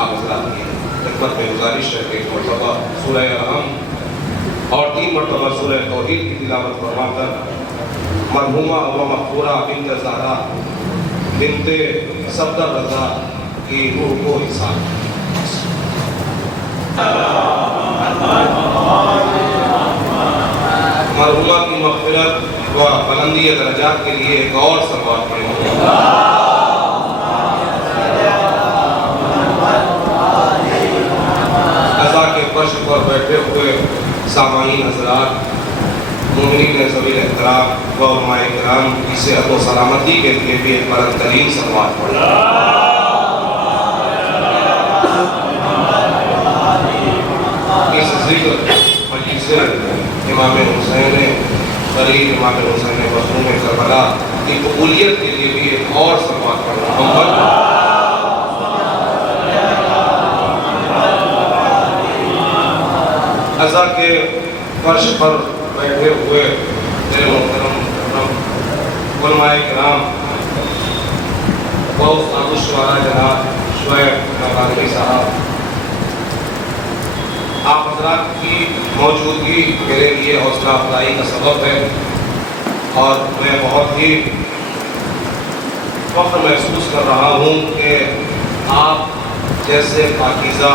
آپ حضرات کی خدمت میں گزارش ہے کہ ایک مرتبہ سورہ الحمد اور 3 مرتبہ سورہ توحید کی تلاوت فرما کر مرحومہ و مغفورہ بنت زہرا بنت صفدر رضا کی روح کو حساب مرحومہ کی مغفرت و بلندی درجات کے لیے ایک اور صلوات پڑھیں۔ کے فرش پر بیٹھے ہوئے سامعین حضرات، مومنین ذوی الاحترام و علماء کرام کی صحت و سلامتی کے لیے بھی ایک بلند ترین صلوات پڑھیں۔ اس ذکر مجلس امام حسین قریب امام حسین مظلوم کربلا کی قبولیت کے لیے بھی ایک اور صلوات پڑھیں۔ عزا کے فرش پر بیٹھے ہوئے میرے محترم علماء کرام و استاد الشعراء جناب شعیب نقادری صاحب، آپ حضرات کی موجودگی میرے لیے حوصلہ افزائی کا سبب ہے اور میں بہت ہی فخر محسوس کر رہا ہوں کہ آپ جیسے پاکیزہ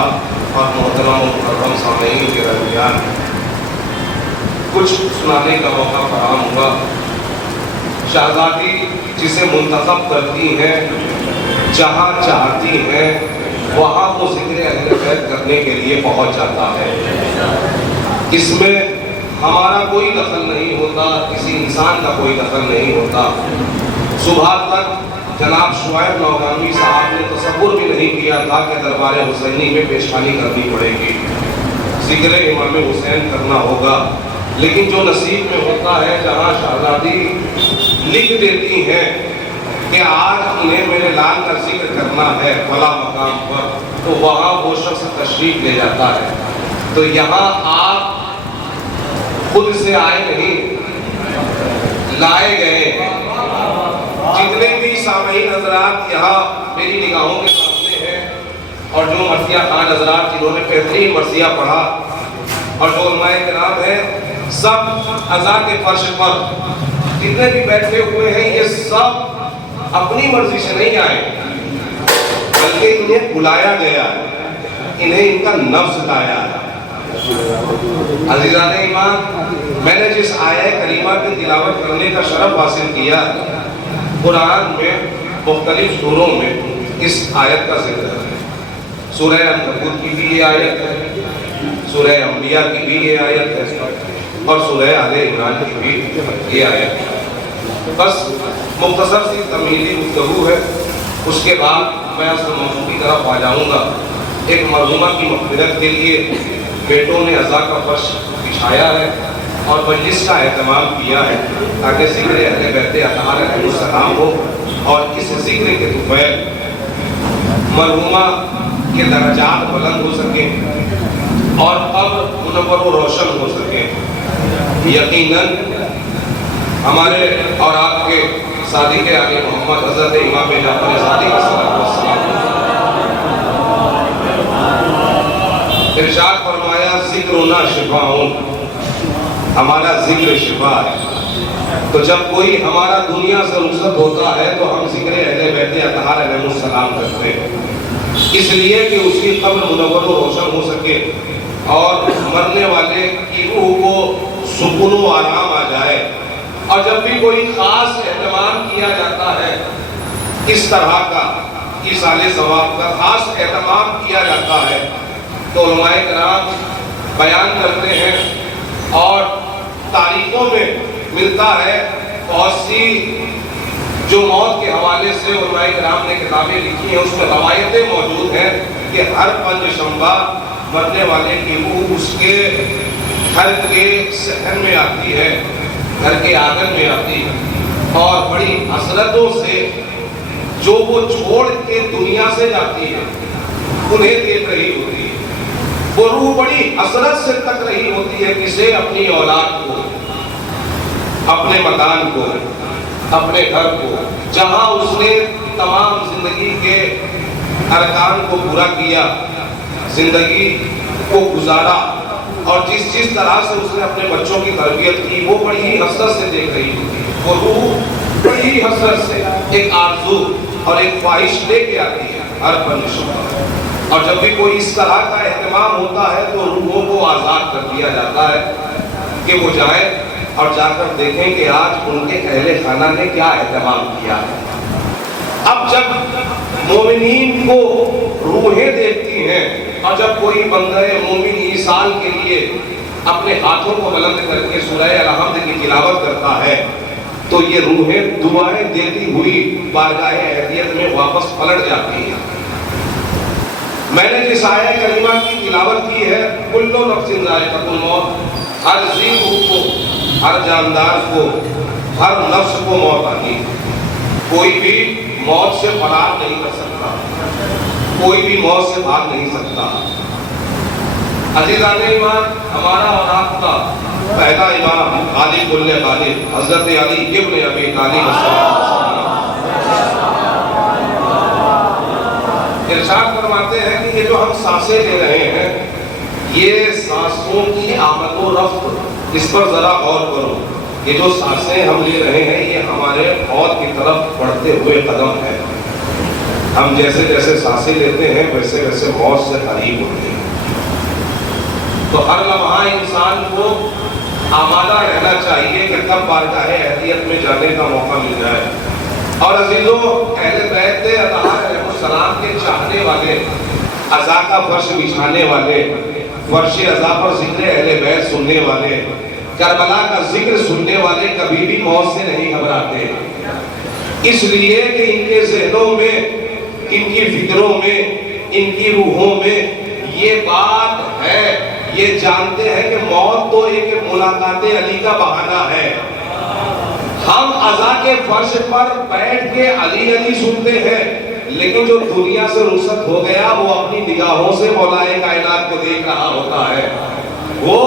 اور محترم و مکرم سامعین کے درمیان کچھ سنانے کا موقع فراہم ہوا۔ شہزادی جسے منتخب کرتی ہیں، جہاں چاہتی ہیں وہاں وہ ذکر اہل بیت کرنے کے لیے پہنچ جاتا ہے۔ اس میں ہمارا کوئی دخل نہیں ہوتا، کسی انسان کا کوئی دخل نہیں ہوتا۔ صبح تک جناب شعیب نوگانوی صاحب نے تصور بھی نہیں کیا تھا کہ دربار حسینی میں پیشخانی کرنی پڑے گی، ذکر امام حسین کرنا ہوگا، لیکن جو نصیب میں ہوتا ہے، جہاں شہزادی لکھ دیتی ہیں کہ آج انہیں میرے لال کا ذکر کرنا ہے فلاں مقام پر، تو وہاں وہ شخص تشریف لے جاتا ہے۔ تو یہاں آپ خود سے آئے نہیں، لائے گئے ہیں۔ جتنے بھی سامعین حضرات یہاں میری نگاہوں کے سامنے ہیں اور جو مرثیہ خان حضرات جنہوں نے بہترین مرثیہ پڑھا اور جو علماء کرام ہیں، سب عزا کے فرش پر جتنے بھی بیٹھے ہوئے ہیں، یہ سب اپنی مرضی سے نہیں آئے بلکہ انہیں بلایا گیا، انہیں ان کا نفس لایا۔ عزیزان ایمان، میں نے جس آیہ کریمہ کی تلاوت کرنے کا شرف حاصل کیا، قرآن میں مختلف سوروں میں اس آیت کا ذکر ہے۔ سورہ عنکبوت کی بھی یہ آیت ہے، سورہ انبیاء کی بھی یہ آیت ہے اور سورہ آل عمران کی بھی یہ آیت ہے۔ بس مختصر سی تمہیدی گفتگو ہے، اس کے بعد میں اصل موضوع کی طرف آ جاؤں گا۔ ایک مرحومہ کی مغفرت کے لیے بیٹوں نے عزا کا فرش بچھایا ہے اور مجلس کا اہتمام کیا ہے تاکہ ذکر اہل بیت اطہار علیہ السلام ہو اور اس ذکر کے طفیل مرحومہ کے درجات بلند ہو سکیں اور قبر منور و روشن ہو سکیں۔ یقیناً ہمارے اور آپ کے صادق آل محمد حضرت امام جعفر صادق علیہ السلام ارشاد فرمایا، ذکرنا شفاء، ہمارا ذکر شفا ہے۔ تو جب کوئی ہمارا دنیا سے رخصت ہوتا ہے تو ہم ذکر اہل بیت اطہار علیہ السلام کرتے ہیں، اس لیے کہ اس کی قبر منور و روشن ہو سکے اور مرنے والے کی روح کو سکون و آرام آ جائے۔ اور جب بھی کوئی خاص اہتمام کیا جاتا ہے اس طرح کا، ایصال ثواب کا خاص اہتمام کیا جاتا ہے، تو علماء کرام بیان کرتے ہیں اور تاریخوں میں ملتا ہے بہت سی جو موت کے حوالے سے علماء کرام نے کتابیں لکھی ہیں، اس میں روایتیں موجود ہیں کہ ہر پنج شنبہ مرنے والے کی روح اس کے گھر کے صحن میں آتی ہے، گھر کے آنگن میں آتی ہے اور بڑی حسرتوں سے جو وہ چھوڑ کے دنیا سے جاتی ہے انہیں دیکھ رہی ہوتی ہے۔ وہ روح بڑی حسرت سے تک رہی ہوتی ہے کسے؟ اپنی اولاد کو، اپنے مکان کو، اپنے گھر کو، جہاں اس نے تمام زندگی کے ارکان کو پورا کیا، زندگی کو گزارا، اور جس طرح سے اس نے اپنے بچوں کی تربیت کی وہ بڑی ہی حسرت سے دیکھ رہی ہوتی ہے، وہ روح بڑی ہی حسرت سے ایک آرزو اور ایک خواہش لے کے آتی ہے ہر بنشور، اور جب بھی کوئی اس طرح کا اہتمام ہوتا ہے تو روحوں کو آزاد کر دیا جاتا ہے کہ وہ جائیں اور جا کر دیکھیں کہ آج ان کے اہل خانہ نے کیا اہتمام کیا ہے۔ اب جب مومنین کو روحیں دیکھتی ہیں اور جب کوئی بندہ مومن ایصال کے لیے اپنے ہاتھوں کو بلند کر کے سورہ الحمد کی تلاوت کرتا ہے تو یہ روحیں دعائیں دیتی ہوئی بارگاہ اہلیت میں واپس پلٹ جاتی ہیں۔ میں نے جس آیہ کریمہ کی تلاوت کی ہے، کل نفس ذائقۃ الموت، ہر ذی روح کو، ہر جاندار کو، ہر نفس کو موت آنی ہے، کوئی بھی موت سے فرار نہیں کر سکتا، کوئی بھی موت سے بھاگ نہیں سکتا۔ عزیزان ایمان، ہمارا اور آپ کا پہلا امام غالب غالب حضرت علی ابن ابی طالب ارشاد فرماتے ہیں کہ یہ جو ہم سانسیں لے رہے ہیں، یہ سانسوں کی آمد و رفت، اس پر ذرا غور کرو۔ یہ جو سانسیں ہم لے رہے ہیں یہ ہمارے موت کی طرف بڑھتے ہوئے قدم ہے۔ ہم جیسے جیسے سانسیں لیتے ہیں ویسے ویسے موت سے قریب ہوتے ہیں۔ تو ہر لمحہ انسان کو آمادہ رہنا چاہیے کہ کب بارگاہ اہلیت میں جانے کا موقع مل جائے۔ اور عزیزوں، اہل بیت اطہار علیہ السلام کے چاہنے والے، عزا کا فرش بچھانے والے، فرش عزا پر ذکر اہل بیت سننے والے، کربلا کا ذکر سننے والے کبھی بھی موت سے نہیں گھبراتے، اس لیے کہ ان کے ذہنوں میں، ان کی فکروں میں، ان کی روحوں میں یہ بات ہے، یہ جانتے ہیں کہ موت تو ایک ملاقات علی کا بہانہ ہے۔ ہم عزا کے فرش پر بیٹھ کے علی علی سنتے ہیں، لیکن جو دنیا سے رخصت ہو گیا وہ اپنی نگاہوں سے مولا کائنات کو دیکھ رہا ہوتا ہے، وہ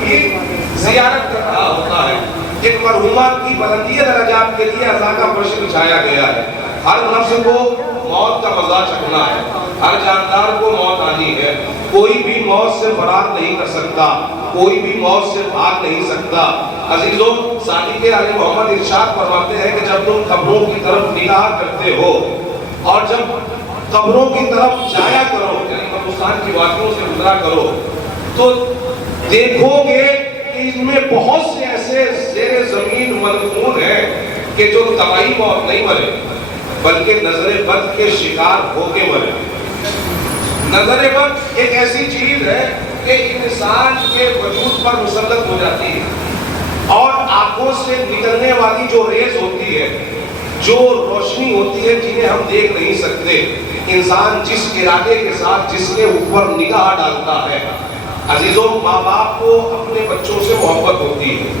کی زیارت کر رہا ہوتا ہے۔ ایک مرحومہ کی بلندی درجات کے لیے عزا کا فرش بچھایا گیا ہے۔ ہر نفس کو موت کا مزہ چکھنا ہے، ہر جاندار کو موت آنی ہے، کوئی بھی موت سے فرار نہیں کر سکتا، کوئی بھی موت سے بھاگ نہیں سکتا۔ عزیزوں، صادق علی محمد ارشاد فرماتے ہیں کہ جب تم قبروں کی طرف نگاہ کرتے ہو اور جب قبروں کی طرف جایا کرو، یعنی ہندوستان کی وادیوں سے گزرا کرو، تو دیکھو گے کہ ان میں بہت سے ایسے زیر زمین مدفون ہیں کہ جو طبعی موت نہیں مرے بلکہ نظر بد کے شکار ہو کے مرے۔ نظر بد ایک ایسی چیز ہے کہ انسان کے وجود پر مسلط ہو جاتی ہے، اور آنکھوں سے نکلنے والی جو ریز ہوتی ہے، جو روشنی ہوتی ہے جنہیں ہم دیکھ نہیں سکتے، انسان جس ارادے کے ساتھ جس کے اوپر نگاہ ڈالتا ہے۔ عزیزوں، ماں باپ کو اپنے بچوں سے محبت ہوتی ہے،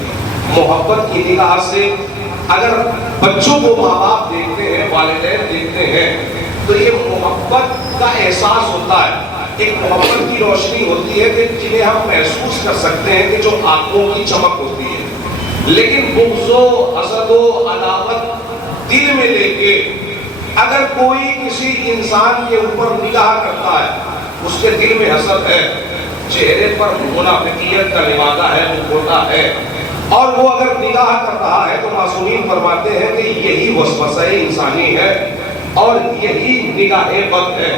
محبت کی نگاہ سے اگر بچوں کو ماں باپ دیکھتے ہیں، والدین دیکھتے ہیں، تو یہ محبت کا احساس ہوتا ہے، ایک محبت کی روشنی ہوتی ہے کہ جنہیں ہم محسوس کر سکتے ہیں کہ جو آنکھوں کی چمک ہوتی ہے۔ لیکن بغض و حسد و عداوت دل میں لے کے اگر کوئی کسی انسان کے اوپر نگاہ کرتا ہے، اس کے دل میں حسد ہے، چہرے پر منافقیت کا لبادہ ہے، وہ کھوٹا ہے، اور وہ اگر نگاہ کر رہا ہے تو معصومین فرماتے ہیں کہ یہی وسوسہ انسانی ہے اور یہی نگاہ بد ہے،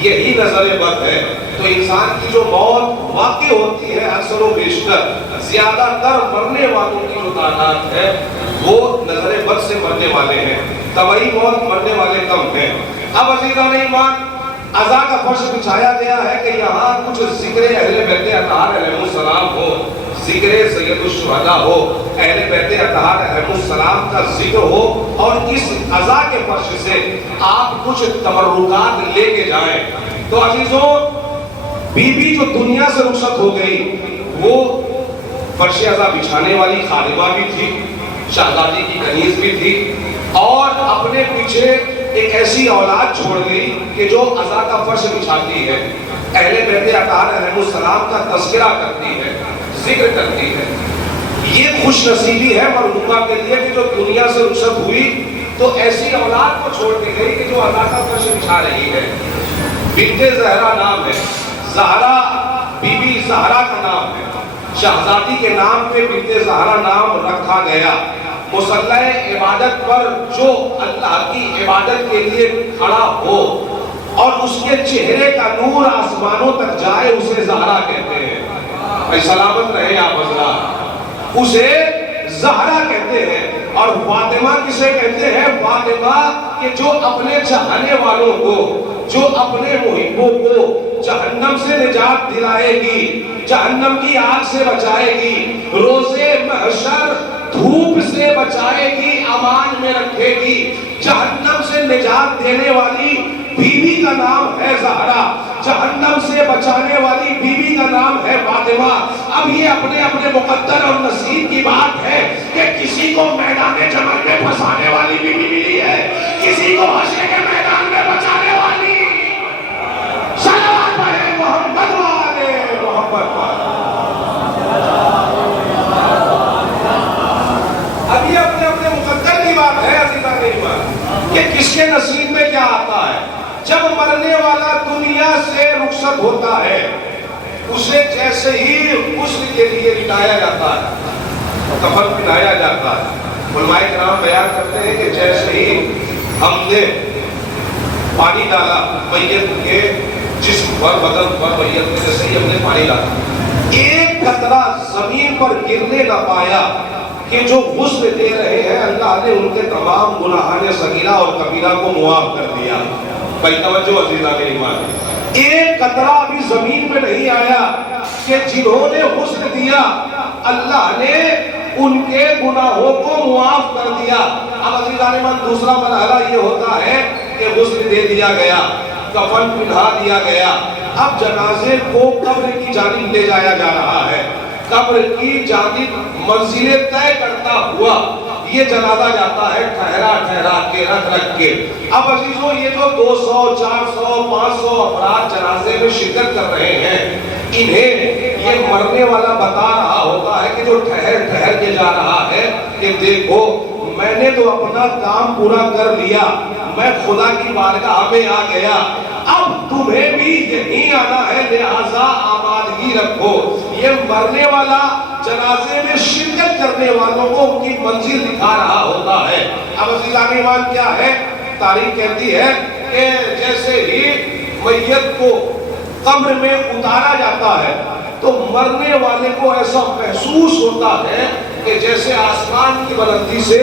یہی نظر بد ہے۔ تو انسان کی جو موت واقع ہوتی ہے اکثر و بیشتر زیادہ تر مرنے والوں کی جو تعداد ہے وہ نظر بد سے مرنے والے ہیں، طبعی موت مرنے والے کم ہیں۔ اب عزیزان ایمان، عزا کا فرش بچھایا گیا ہے کہ یہاں کچھ ذکر اہل بیت اطہار علیہ السلام ہو، ذکر سید الشہداء ہو، اہل بیت اطہار علیہ السلام کا ذکر ہو، اور اس عزا کے فرش سے آپ کچھ تبرکات لے کے جائیں۔ تو عزیزوں، بی بی جو دنیا سے رخصت ہو گئی وہ فرش عزا بچھانے والی خادمہ بھی تھی، شہزادی کی کنیز بھی تھی، اور اپنے پیچھے ایک ایسی اولاد چھوڑ گئی کہ جو عزا کا فرش بچھاتی ہے، اہل بیت اطہار علیہ السلام کا تذکرہ کرتی ہے، ذکر کرتی ہے۔ یہ خوش نصیبی ہے مرحومہ کے لیے کہ جو دنیا سے رخصت ہوئی تو ایسی اولاد کو چھوڑ دی گئی کہ جو اللہ کا فرش بچھا رہی ہے. بنت زہرا نام ہے, زہرا بی بی زہرا کا نام ہے. شہزادی کے نام پہ بنت زہرا نام رکھا گیا. مصلی عبادت پر جو اللہ کی عبادت کے لیے کھڑا ہو اور اس کے چہرے کا نور آسمانوں تک جائے اسے زہرا کہتے ہیں. اے سلامت رہے آپ حضرات, اسے زہرا کہتے ہیں. اور فاطمہ کسے کہتے ہیں؟ فاطمہ کہ جو اپنے چاہنے والوں کو, جو اپنے محبوں کو جہنم سے نجات دلائے گی, جہنم کی آگ سے بچائے گی, روزے محشر دھوپ سے بچائے گی, امان میں رکھے گی. جہنم سے نجات دینے والی بیوی کا نام ہے زہرا, جہنم سے بچانے والی بیوی کا نام ہے فاطمہ. اب یہ اپنے اپنے مقدر اور نصیب کی بات ہے کہ کسی کو میدان جمل میں پھنسانے والی بیوی ملی ہے, کسی کو حشر کے میدان میں بچانے والی. صلوات پڑھیں محمد والے محمد والے. اب یہ اپنے اپنے مقدر کی بات ہے عزیزان ایمان کہ کس کے نصیب میں کیا آتا ہے. جب مرنے والا دنیا سے رخصت ہوتا ہے اسے جیسے ہی غسل کے لیے لٹایا جاتا ہے, کفن پہنایا جاتا ہے, علماء کرام بیان کرتے ہیں کہ جیسے ہی ہم نے پانی ڈالا میت کے جسم پر, بدن پر, میت کے جیسے ہی ہم نے پانی ڈالا, ایک قطرہ زمین پر گرنے نہ پایا کہ جو غسل دے رہے ہیں اللہ نے ان کے تمام گناہان صغیرہ اور کبیرہ کو معاف کر دیا. بھائی توجہ عزیزان ایمان, ایک قطرہ بھی زمین پہ نہیں آیا کہ جنہوں نے غسل دیا اللہ نے ان کے گناہوں کو معاف کر دیا. اب عزیزان ایمان دوسرا مرحلہ یہ ہوتا ہے کہ غسل دے دیا گیا, کفن پہنا دیا گیا, اب جنازے کو قبر کی جانب لے جایا جا رہا ہے. قبر کی جانب منزلیں طے کرتا ہوا یہ جنازہ جاتا ہے, ٹھہرا ٹھہرا کے, رکھ کے. اب عزیزوں یہ جو 200, 400, 500 افراد جنازے میں شرکت کر رہے ہیں, انہیں یہ مرنے والا بتا رہا ہوتا ہے کہ جو ٹھہر ٹھہر کے جا رہا ہے کہ دیکھو میں نے تو اپنا کام پورا کر لیا, میں خدا کی بارگاہ میں آ گیا, اب تمہیں بھی یہیں آنا ہے, لہذا آمادگی رکھو. یہ مرنے والا جنازے میں شرکت کرنے والوں کو ان کی منزل دکھا رہا ہوتا ہے. اب عزیزان ایمان کیا ہے, تاریخ کہتی ہے کہ جیسے ہی میت کو قبر میں اتارا جاتا ہے تو مرنے والے کو ایسا محسوس ہوتا ہے کہ جیسے آسمان کی بلندی سے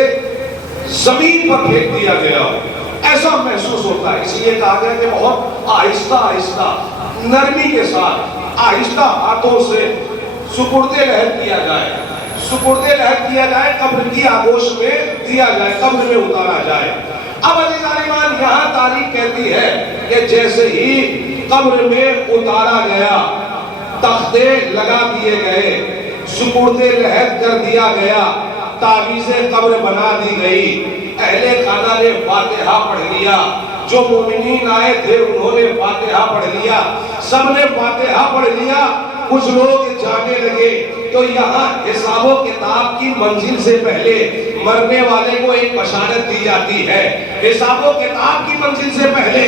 زمین پر پھینک دیا گیا ہو, ایسا محسوس ہوتا ہے. اس لیے کہا گیا کہ بہت آہستہ آہستہ نرمی کے ساتھ آہستہ ہاتھوں سے سپرد لحد کیا جائے, سپرد لحد کیا جائے, قبر کی آغوش میں دیا جائے, قبر میں اتارا جائے. اب عزیزان ایمان یہاں تاریخ کہتی ہے کہ جیسے ہی قبر میں اتارا گیا, تختے لگا دیے گئے, سپرد لحد کر دیا گیا, تعویذ قبر بنا دی گئی, اہل خانہ نے فاتحہ پڑھ لیا, جو مومنین آئے تھے انہوں نے فاتحہ پڑھ لیا, سب نے فاتحہ پڑھ لیا. کچھ لوگ جانے لگے تو یہاں حساب و کتاب کی منزل سے پہلے مرنے والے کو ایک بشارت دی جاتی ہے. حساب و کتاب کی منزل سے پہلے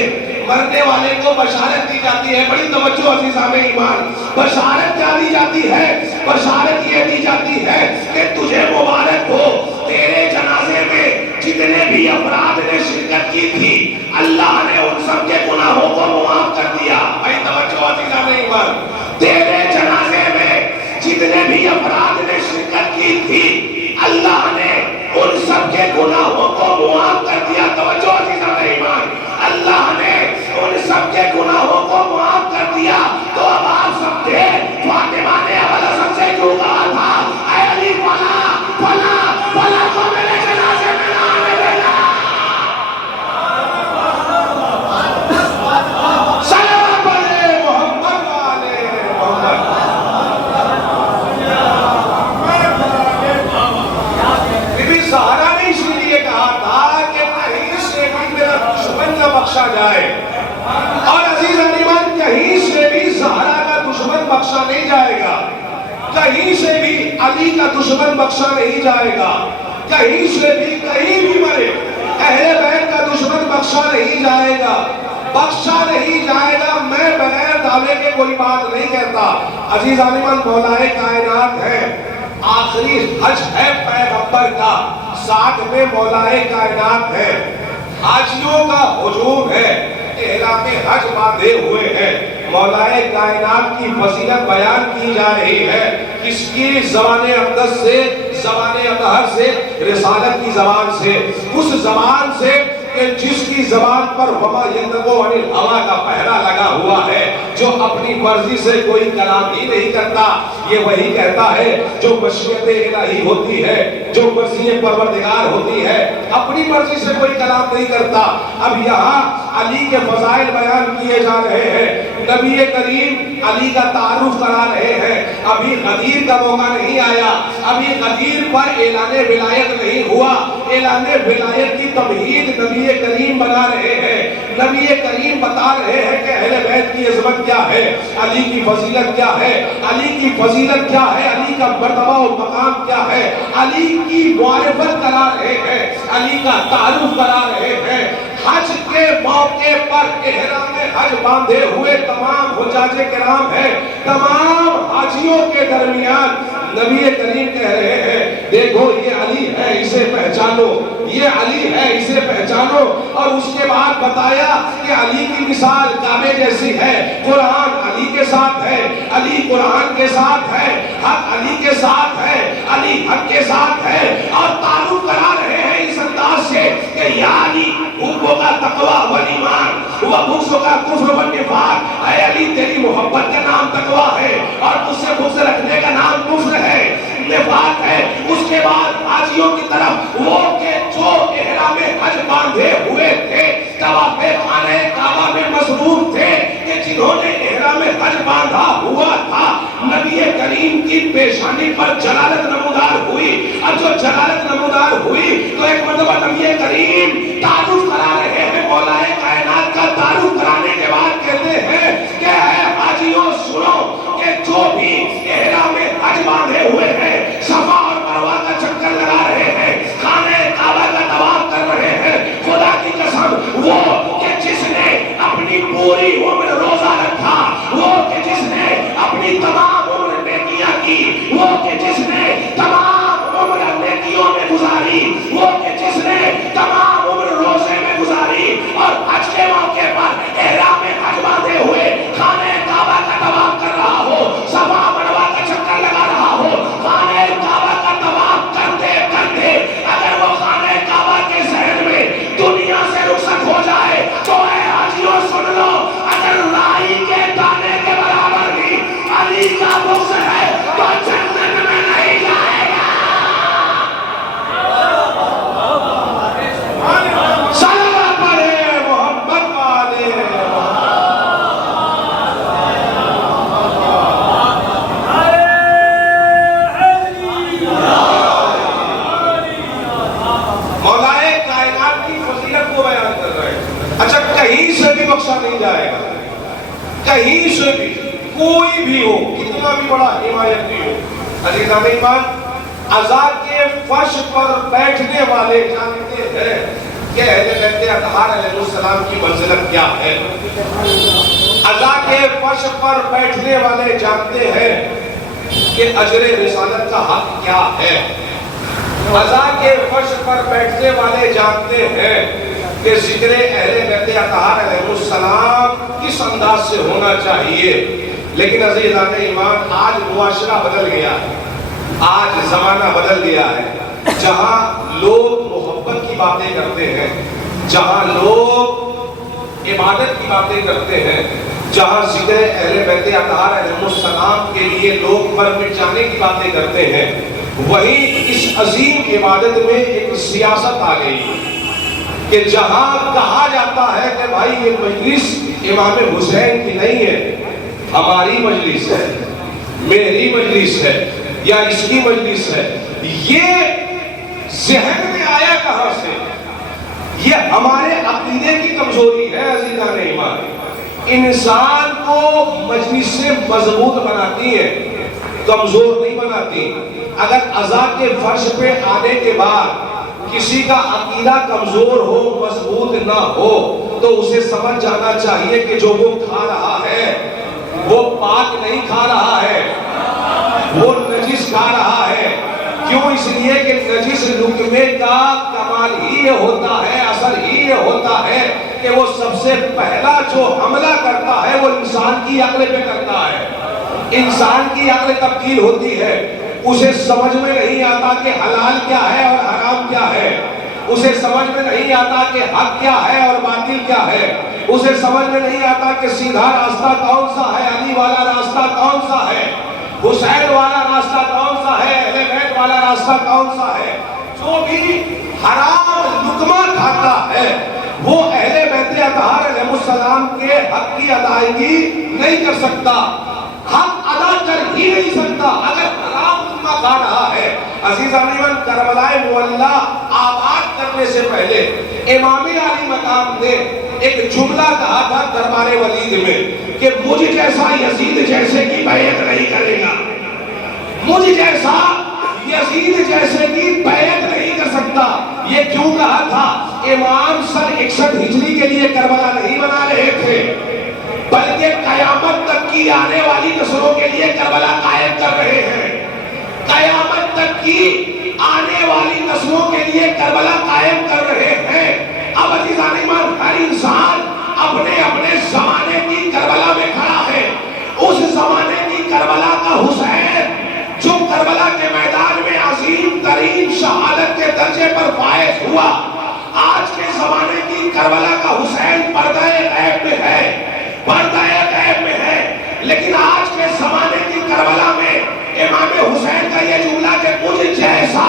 مرنے والے کو بشارت دی جاتی ہے. بڑی توجہ عزیزان ایمان, بشارت کیا دی جاتی ہے؟ بشارت یہ دی جاتی ہے کہ تجھے مبارک ہو, تیرے جنازے میں جتنے بھی افراد نے شرکت کی تھی اللہ نے ان سب کے گناہوں کو معاف کر دیا. بھائی توجہ عزیزان ایمان, تیرے جنازے میں جتنے بھی افراد نے شرکت کی تھی اللہ نے ان سب کے گناہوں کو معاف کر دیا. توجہ عزیزان ایمان, اللہ نے ان سب کے گناہوں کو معاف کر دیا. تو اب آپ سمجھے فاطمہ نے ابو الحسن سے کیوں کہا تھا اے علی فلاں فلاں فلاں کو میرے جنازے میں نہ آنے دینا. صلوات پڑھے محمد والے محمد. بی بی زہرا نے اس لیے کہا تھا کہ کہیں سے بھی میرا دشمن نہ بخشا جائے, اور عزیز ایمان کہیں سے بھی زہرا کا دشمن بخشا نہیں جائے گا, کہیں سے بھی علی کا دشمن بخشا نہیں جائے گا, کہیں سے بھی کہیں بھی مرے اہل بیت کا دشمن بخشا نہیں جائے گا، بخشا نہیں جائے گا۔ میں بغیر دعوے کے کوئی بات نہیں کہتا۔ عزیزان من، مولائے کائنات ہے، آخری حج ہے پیغمبر کا، ساتھ میں مولائے کائنات ہے، حاجیوں کا ہجوم ہے، احرام حج باندھے ہوئے ہیں، مولائے کائنات کی فضیلت بیان کی جا رہی ہے، کس کی زبان اقدس سے، زبان اطہر سے، رسالت کی زبان سے، اس زبان سے کہ جس کی زبان پر وما ينطق عن الهوى کا پہرا لگا ہوا ہے، جو اپنی مرضی سے کوئی کلام ہی نہیں کرتا، یہ وہی کہتا ہے جو مشیت الہی ہوتی ہے، جو مرضی پروردگار ہوتی ہے، اپنی مرضی سے کوئی کلام نہیں کرتا۔ اب یہاں علی کے فضائل بیان کیے جا رہے ہیں، نبی کریم علی کا تعارف کرا رہے ہیں۔ ابھی غدیر کا موقع نہیں آیا، ابھی غدیر پر اعلان ولایت نہیں ہوا، اعلان ولایت کی تمہید نبی کریم بنا رہے ہیں۔ نبی کریم بتا رہے ہیں کہ اہل بیت کی عظمت کیا ہے، علی کی فضیلت کیا ہے، علی کی فضیلت کیا ہے، علی کا مرتبہ و مقام کیا ہے، علی کی معرفت کرا رہے ہیں، علی کا تعارف کرا رہے ہیں۔ حج کے موقع پر احرام حج باندھے ہوئے تمام حجاج کرام ہیں، تمام حاجیوں کے درمیان نبی کریم کہہ رہے ہیں دیکھو یہ علی ہے، اسے پہچانو، یہ علی ہے، اسے پہچانو۔ اور اس کے بعد بتایا کہ علی کی مثال کعبے جیسی ہے، قرآن علی کے ساتھ ہے، علی قرآن کے ساتھ ہے، حق علی کے ساتھ ہے، علی حق کے ساتھ ہے، اور تعارف کرا رہے ہیں اس انداز سے کہ یا علی حبوں کا تقوی والایمان وبغضوں کا کفر والنفاق، اے علی تیری محبت کا نام تقوی ہے اور تجھ سے بغض رکھنے کا نام کفر ہے، نفاق ہے۔ اس کے بعد حاجیوں کی طرف وہ کہ جو احرام حج باندھے ہوئے تھے، طواف خانہ کعبہ میں مصروف تھے، کہ جنہوں نے احرام حج باندھا ہوا تھا، نبی کریم کی پیشانی پر جلالت نمودار ہوئی۔ اب جو جلالت نمودار ہوئی تو ایک مرتبہ نبی کریم تعارف کرا رہے ہیں، مولائے کائنات کا تعارف کرانے کے بعد کہتے ہیں کہ اے حاجیوں سنو کہ جو بھی احرام حج باندھے ہوئے ہیں، صفا اور مروہ کا چکر لگا رہے ہیں، خانہ کعبہ کا طواف کر رہے ہیں، خدا کی قسم وہ کہ جس نے اپنی پوری عمر روزہ رکھا، وہ کہ جس نے اپنی تمام عمر نیکیاں کی، وہ کہ جس نے تمام عمر نیکیوں میں گزاری، وہ کہ جس نے تمام عمر روزے میں گزاری، اور حج کے موقع پر احرام حج باندھے ہوئے خانہ کعبہ کا طواف کر رہا ہو، صفا مروہ کا چکر لگا رہا ہو، خانہ کعبہ کا طواف کرتے کرتے اگر وہ خانہ کعبہ کے ذہن میں دنیا سے رخصت ہو جائے تو اے حاجیوں سن لو، اگر رائی کے دانے کے برابر بھی علی کا بغض ہے تو جنت میں نہیں جائے گا۔ صلوات پڑھے محمد والے۔ مولائے کائنات کی فضیلت کو بیان کر رہے ہیں۔ اچھا کہیں سے بھی بخشا نہیں جائے گا، کہیں سے بھی، کوئی بھی ہو، کتنا بھی بڑا حمایتی ہو۔ عزیزان ایمان، عزا کے فرش پر بیٹھنے والے جانتے ہیں کہ اہل بیت اطہار علیہ السلام کی منزلت کیا ہے۔ عزا کے فرش پر بیٹھنے والے جانتے ہیں کہ اجر رسالت کا حق کیا ہے۔ عزا کے فرش پر بیٹھنے والے جانتے ہیں کہ ذکر اہل بیت اطہار علیہ السلام کس انداز سے ہونا چاہیے۔ لیکن عزیزان ایمان، آج معاشرہ بدل گیا ہے، آج زمانہ بدل گیا ہے، جہاں لوگ محبت کی باتیں کرتے ہیں، جہاں لوگ عبادت کی باتیں کرتے ہیں، جہاں ذکر اہل بیت اطہار علیہ السلام کے لیے لوگ پر مٹ جانے کی باتیں کرتے ہیں، وہیں اس عظیم عبادت میں ایک سیاست آ گئی کہ جہاں کہا جاتا ہے کہ بھائی یہ مجلس امام حسین کی نہیں ہے، ہماری مجلس ہے، میری مجلس ہے، یا اس کی مجلس ہے، یہ ذہن میں آیا کہاں سے؟ یہ ہمارے عقیدے کی کمزوری ہے عزیزان ایمان۔ انسان کو مجلس سے مضبوط بناتی ہے، کمزور نہیں بناتی۔ اگر عزا کے فرش پہ آنے کے بعد کسی کا عقیدہ کمزور ہو، مضبوط نہ ہو، تو اسے سمجھ جانا چاہیے کہ جو وہ کھا رہا ہے وہ پاک نہیں کھا رہا ہے، وہ نجس کھا رہا ہے۔ کیوں؟ اس لیے کہ نجس لقمے کا کمال ہی یہ ہوتا ہے، اثر ہی یہ ہوتا ہے کہ وہ سب سے پہلا جو حملہ کرتا ہے وہ انسان کی عقل پہ کرتا ہے۔ انسان کی عقل تبدیل ہوتی ہے، اسے سمجھ میں نہیں آتا کہ حلال کیا ہے اور حرام کیا ہے، اسے سمجھ میں نہیں آتا کہ حق کیا ہے اور باطل کیا ہے، اسے سمجھ میں نہیں آتا کہ سیدھا راستہ کون سا ہے، علی والا راستہ کون سا ہے، حسین والا راستہ کون سا ہے، اہل بیت والا راستہ کون سا ہے۔ جو بھی حرام لقمہ کھاتا ہے وہ اہل بیت اطہار علیہ السلام کے حق کی ادائیگی نہیں کر سکتا، حق ادا کر ہی نہیں سکتا اگر حرام لقمہ کھا رہا ہے۔ عزیزان ایمان، کربلا معلیٰ آباد کرنے سے پہلے امام علی مقام نے ایک جملہ کہا تھا دربار ولید میں کہ مجھ جیسا یزید جیسے کی بیعت نہیں کرے گا، مجھ جیسا یزید جیسے کی بیعت نہیں کر سکتا۔ یہ کیوں کہا تھا؟ امام سن 61 ہجری کے لیے کربلا نہیں بنا رہے تھے، بلکہ قیامت تک کی آنے والی نسلوں کے لیے کربلا قائم کر رہے ہیں، قیامت تک کی آنے والی نسلوں کے لیے کربلا قائم کر رہے ہیں۔ اب عزیزان ایمان، ہر انسان اپنے اپنے زمانے کی کربلا میں کھڑا ہے۔ اس زمانے کی کربلا کا حسین جو کربلا کے میدان میں عظیم ترین شہادت کے درجے پر فائز ہوا، آج کے زمانے کی کربلا کا حسین پردہ غیب میں ہے، پردہ غیب میں ہے۔ لیکن آج کے زمانے کی کربلا میں امام حسین کا یہ جملہ کہ مجھ جیسا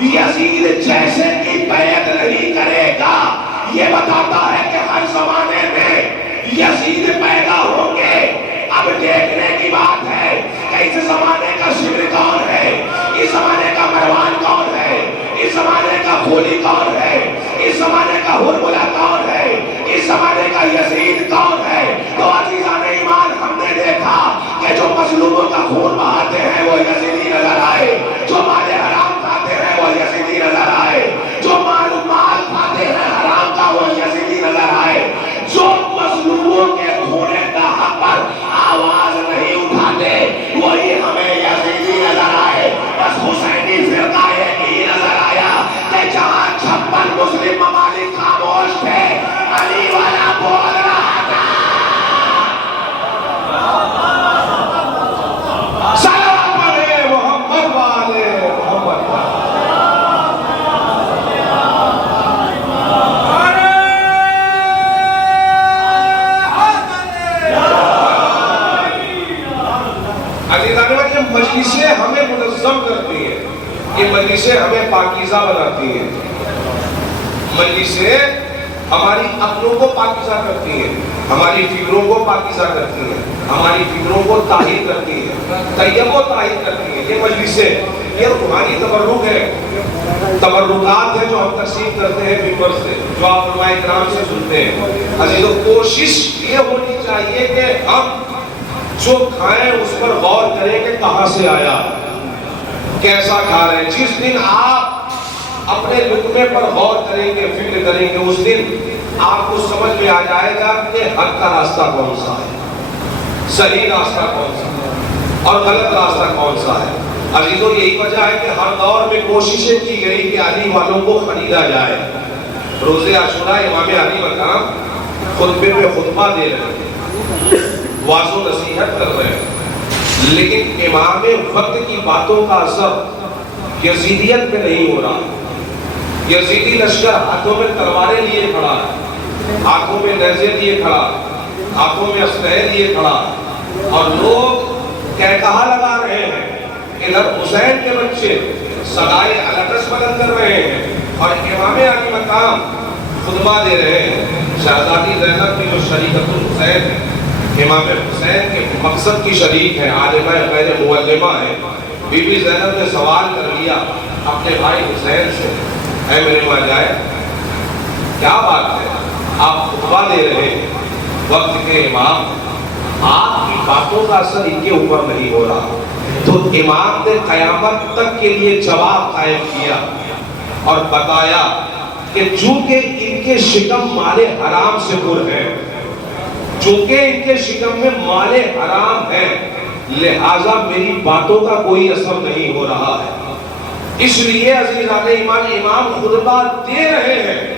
یزید جیسے کی بیعت نہیں کرے گا، یہ بتاتا ہے کہ ہر زمانے میں یزید پیدا ہوں گے۔ اب دیکھنے کی بات ہے کہ اس زمانے کا شمر کون ہے، اس زمانے کا مروان کون ہے، اس زمانے کا خولی کون ہے، اس زمانے کا حرملہ کون ہے، اس زمانے کا یزید کون ہے۔ تو عزیزان ایمان، ہم نے دیکھا کہ جو مظلوموں کا خون بہاتے ہیں وہ یزیدی نظر آئے، جو مال حرام کھاتے ہیں وہ یزیدی نظر آئے، جو مال کھاتے ہیں حرام کا وہ یزیدی نظر آئے، جو مظلوموں کے خون داغ پر آواز نہیں اٹھاتے وہی ہمیں یزیدی نظر آئے۔ بس حسینی فرقہ یہ نظر آیا کہ جہاں 56 مسلم ممالک خاموش تھے، علی والا بول رہا تھا۔ سلام علیہ محمد والے محمد۔ مجلسیں ہمیں منظم کرتی ہیں، یہ مجلسیں ہمیں پاکیزہ بناتی ہیں، مجلسیں ہماری عقلوں کو پاکیزہ کرتی ہیں، ہماری فکروں کو پاکیزہ کرتی ہیں، ہماری فکروں کو طاہر کرتی ہیں، طیب و طاہر کرتی ہیں۔ یہ مجلسیں، یہ روحانی تبرک ہے، تبرکات ہیں جو ہم تقسیم کرتے ہیں ممبر سے، جو آپ علماء کرام سے سنتے ہیں۔ عزیزو، کوشش یہ ہونی چاہیے کہ ہم جو کھائیں اس پر غور کریں کہ کہاں سے آیا، کیسا کھا رہے ہیں۔ جس دن آپ اپنے لقمے پر غور کریں گے، فکر کریں گے، اس دن آپ کو سمجھ میں آ جائے گا کہ حق کا راستہ کون سا ہے، صحیح راستہ کون سا ہے اور غلط راستہ کون سا ہے۔ عزیزو، یہی وجہ ہے کہ ہر دور میں کوششیں کی گئی کہ علی والوں کو خریدا جائے۔ روز عاشوراء امام علی مقام خطبے پہ خطبہ دے رہے ہیں، واضح و نصیحت کر رہے ہیں، لیکن امام وقت کی باتوں کا اثر یزیدیت میں نہیں ہو رہا۔ یزیدی لشکر ہاتھوں میں تلواریں لیے کھڑا ہے، ہاتھوں میں نیزے لیے کھڑا، ہاتھوں میں اسلحے لیے کھڑا، اور لوگ کہکہا لگا رہے ہیں۔ ادھر حسین کے بچے صدائے القص بلند کر رہے ہیں اور امام علی مقام خطبہ دے رہے ہیں۔ شہزادی زینب کی جو شریکت الحسین ہے، امام حسین کے مقصد کی شریک ہے، عالمہ غیر معلمہ ہے، بی بی زینب نے سوال کر لیا اپنے بھائی حسین سے، اے میرے مولا، کیا بات ہے، آپ خطبہ دے رہے ہیں، وقت کے امام، آپ کی باتوں کا اثر ان کے اوپر نہیں ہو رہا۔ تو امام نے قیامت تک کے لیے جواب قائم کیا اور بتایا کہ چونکہ ان کے شکم مال حرام سے پر ہے، چونکہ ان کے شکم میں مال حرام ہے، لہٰذا میری باتوں کا کوئی اثر نہیں ہو رہا ہے۔ اس لیے عزیزان ایمان، امام خطبہ دے رہے ہیں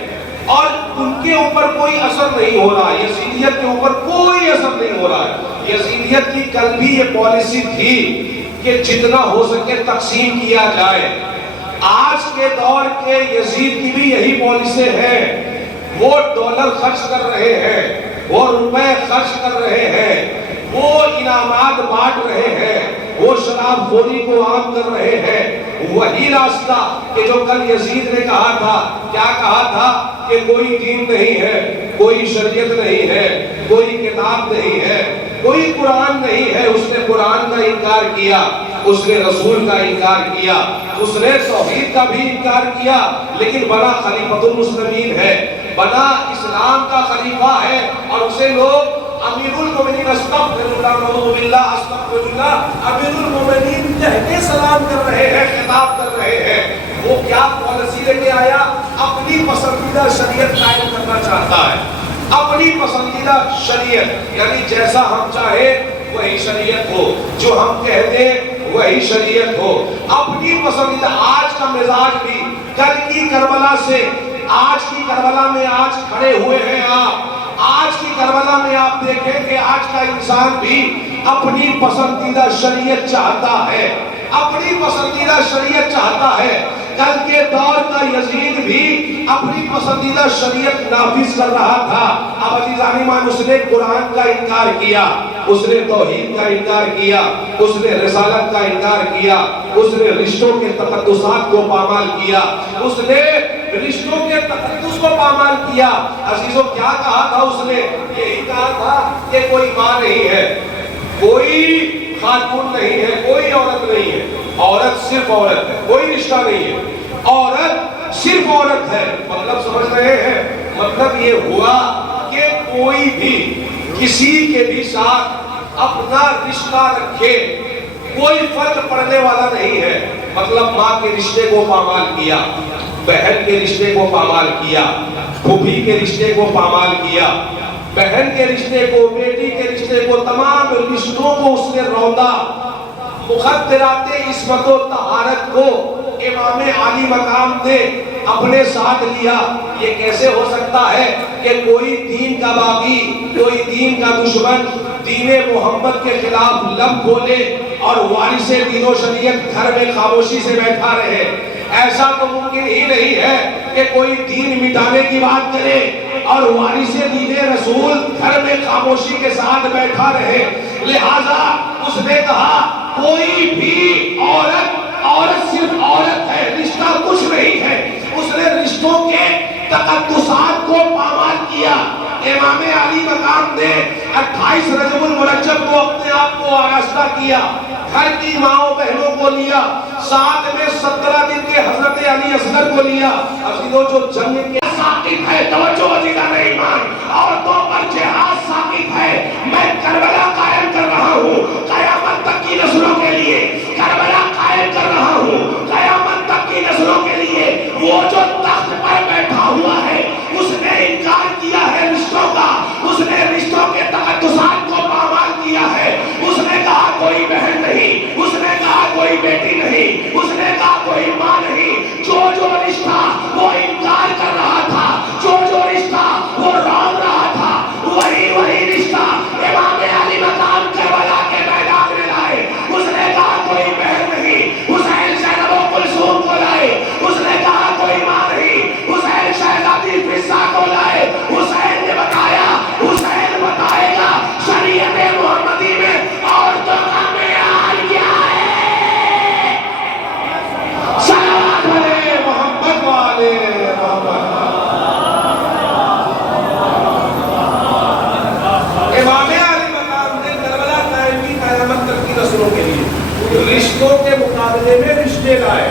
اور ان کے اوپر کوئی اثر نہیں ہو رہا ہے، یزیدیت کے اوپر کوئی اثر نہیں ہو رہا ہے۔ یزیدیت کی کل بھی یہ پالیسی تھی کہ جتنا ہو سکے تقسیم کیا جائے۔ آج کے دور کے یزید کی بھی یہی پالیسی ہے، وہ ڈالر خرچ کر رہے ہیں، وہ روپے خرچ کر رہے ہیں، وہ انعامات بانٹ رہے ہیں، وہ شراب خوری کو عام کر رہے ہیں۔ وہی راستہ کہ جو کل یزید نے کہا تھا، کیا کہا تھا کہ کوئی دین نہیں ہے، کوئی شریعت نہیں ہے، کوئی کتاب نہیں ہے، کوئی قرآن نہیں ہے۔ اس نے قرآن کا انکار کیا، اس نے رسول کا انکار کیا، اس نے توحید کا بھی انکار کیا، لیکن بنا خلیفۃ المسلمین ہے، بنا اسلام کا خلیفہ ہے، اور اسے لوگ امیر المومنین استغفر اللہ نعوذ باللہ استغفر اللہ امیر المومنین کہہ کے سلام کر رہے ہیں، خطاب کر رہے ہیں۔ وہ کیا پالیسی لے کے آیا؟ اپنی پسندیدہ شریعت قائم کرنا چاہتا ہے، اپنی پسندیدہ شریعت، یعنی جیسا ہم چاہیں وہی شریعت ہو، جو ہم کہہ دیں وہی شریعت ہو، اپنی پسندیدہ۔ آج کا مزاج بھی کل کی کربلا سے، آج کی کربلا میں آج کھڑے ہوئے ہیں آپ، آج کی کربلا میں آپ دیکھیں کہ آج کا انسان بھی اپنی پسندیدہ شریعت چاہتا ہے، اپنی پسندیدہ شریعت چاہتا ہے۔ کل کے دور کا یزید بھی اپنی پسندیدہ شریعت نافذ کر رہا تھا۔ اب عزیزان ایمان، اس نے قرآن کا انکار کیا، اس نے توحید کا انکار کیا، اس نے رسالت کا انکار کیا، اس نے رشتوں کے تقدسات کو پامال کیا، اس نے رشتوں کے تقدس کو پامال کیا۔ عزیزوں، کیا کہا تھا اس نے؟ یہی کہا تھا کہ کوئی ماں نہیں ہے، کوئی خاتون نہیں ہے، کوئی عورت نہیں ہے، عورت صرف عورت ہے، کوئی رشتہ نہیں ہے، عورت صرف عورت ہے۔ مطلب سمجھ رہے ہیں؟ مطلب یہ ہوا کہ کوئی بھی کسی کے بھی ساتھ اپنا رشتہ رکھے، کوئی فرق پڑنے والا نہیں ہے۔ مطلب ماں کے رشتے کو پامال کیا، بہن کے رشتے کو پامال کیا، پھوپھی کے رشتے کو پامال کیا، بہن کے رشتے کو، بیٹی کے رشتے کو، تمام رشتوں کو اس نے روندا۔ مخدرات عصمت و طہارت کو امام عالی مقام نے اپنے ساتھ لیا۔ یہ کیسے ہو سکتا ہے کہ کوئی دین کا باغی، کوئی دین کا دشمن دین محمد کے خلاف لب کھولے اور وارث دین و شریعت گھر میں خاموشی سے بیٹھا رہے؟ ایسا تو ممکن ہی نہیں ہے کہ کوئی دین مٹانے کی بات کرے اور وارث دین رسول گھر میں خاموشی کے ساتھ بیٹھا رہے۔ لہٰذا اس نے کہا کوئی بھی عورت صرف عورت ہے، رشتہ کچھ نہیں ہے۔ اس نے رشتوں کے تقدسات کو پامال کیا۔ امام علی مقام نے 28 رجب المرجب کو اپنے آپ کو آراستہ کیا، گھر کی ماں بہنوں کو لیا، ساتھ میں 17 دن کے حضرت علی اصغر کو لیا۔ عزیزوں، جو جنگ کے ساقب ہے، توجہ عزیزان ایمان، عورتوں پر جہاد ساقب ہے۔ میں کربلا قائم کر رہا ہوں قیامت تک کی نسلوں کے لیے، کربلا قائم کر رہا ہوں قیامت تک کی نسلوں کے لیے۔ وہ جو تخت پر بیٹھا ہوا ہے، اس نے انکار کیا ہے رشتوں کا، اس نے رشتوں کے تقدسات کو پامال کیا ہے۔ اس نے کہا کوئی بہن نہیں، اس نے کہا کوئی بیٹی نہیں، اس نے کہا کوئی ماں نہیں۔ جو رشتہ وہ انکار کر رہا تھا، جو رشتہ وہ روک رہا تھا، وہی رشتہ امام علی مقام کربلا کے میدان میں لائے۔ اس نے کہا کوئی بہن نہیں، حسین زینب و کلثوم کو لائے۔ اس نے کہا کوئی ماں نہیں، حسین شہزادی فضہ کو لائے۔ حسین نے بتایا، حسین بتائے گا شریعت محمدی میں عورتوں کا معیار کیا ہے۔ صلوات علی محمد والے محمد۔ امام علی مقام نے کربلا قائم کی قیامت تک کی نسلوں کے لیے، رشتوں کے مقابلے میں رشتے لائے۔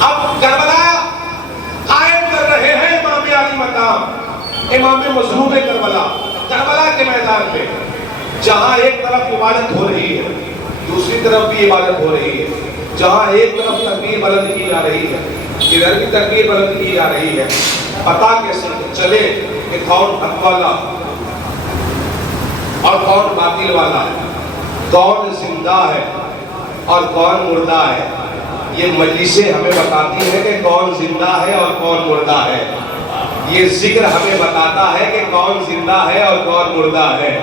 اب کربلا قائم کر رہے ہیں امام علی مقام، امام مظلوم کربلا، کربلا کے میدان میں، جہاں ایک طرف عبادت ہو رہی ہے، دوسری طرف بھی عبادت ہو رہی ہے۔ جہاں ایک طرف تکبیر بلند کی جا رہی ہے، ادھر بھی تکبیر بلند کی جا رہی ہے، پتہ کیسے چلے کہ کون حق والا اور کون باطل والا ہے، کون زندہ ہے اور کون مردہ ہے؟ یہ مجلسیں ہمیں بتاتی ہیں کہ کون زندہ ہے اور کون مردہ ہے۔ یہ ذکر ہمیں بتاتا ہے کہ کون زندہ ہے اور کون مردہ ہے۔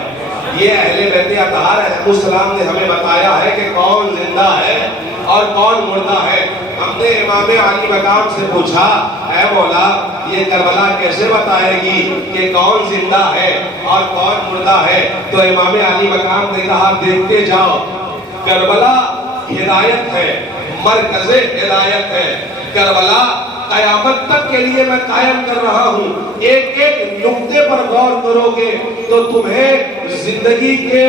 یہ اہل بیت اطہار علیہ السلام نے ہمیں بتایا ہے کہ کون زندہ ہے اور کون مردہ ہے۔ ہم نے امام علی مقام سے پوچھا، اے مولا یہ کربلا کیسے بتائے گی کہ کون زندہ ہے اور کون مردہ ہے؟ تو امام علی مقام نے کہا دیکھتے جاؤ، کربلا ہدایت ہے، مرکز ہدایت ہے۔ کربلا قیامت تک کے لیے میں قائم کر رہا ہوں۔ ایک ایک نقطے پر غور کرو گے تو تمہیں زندگی کے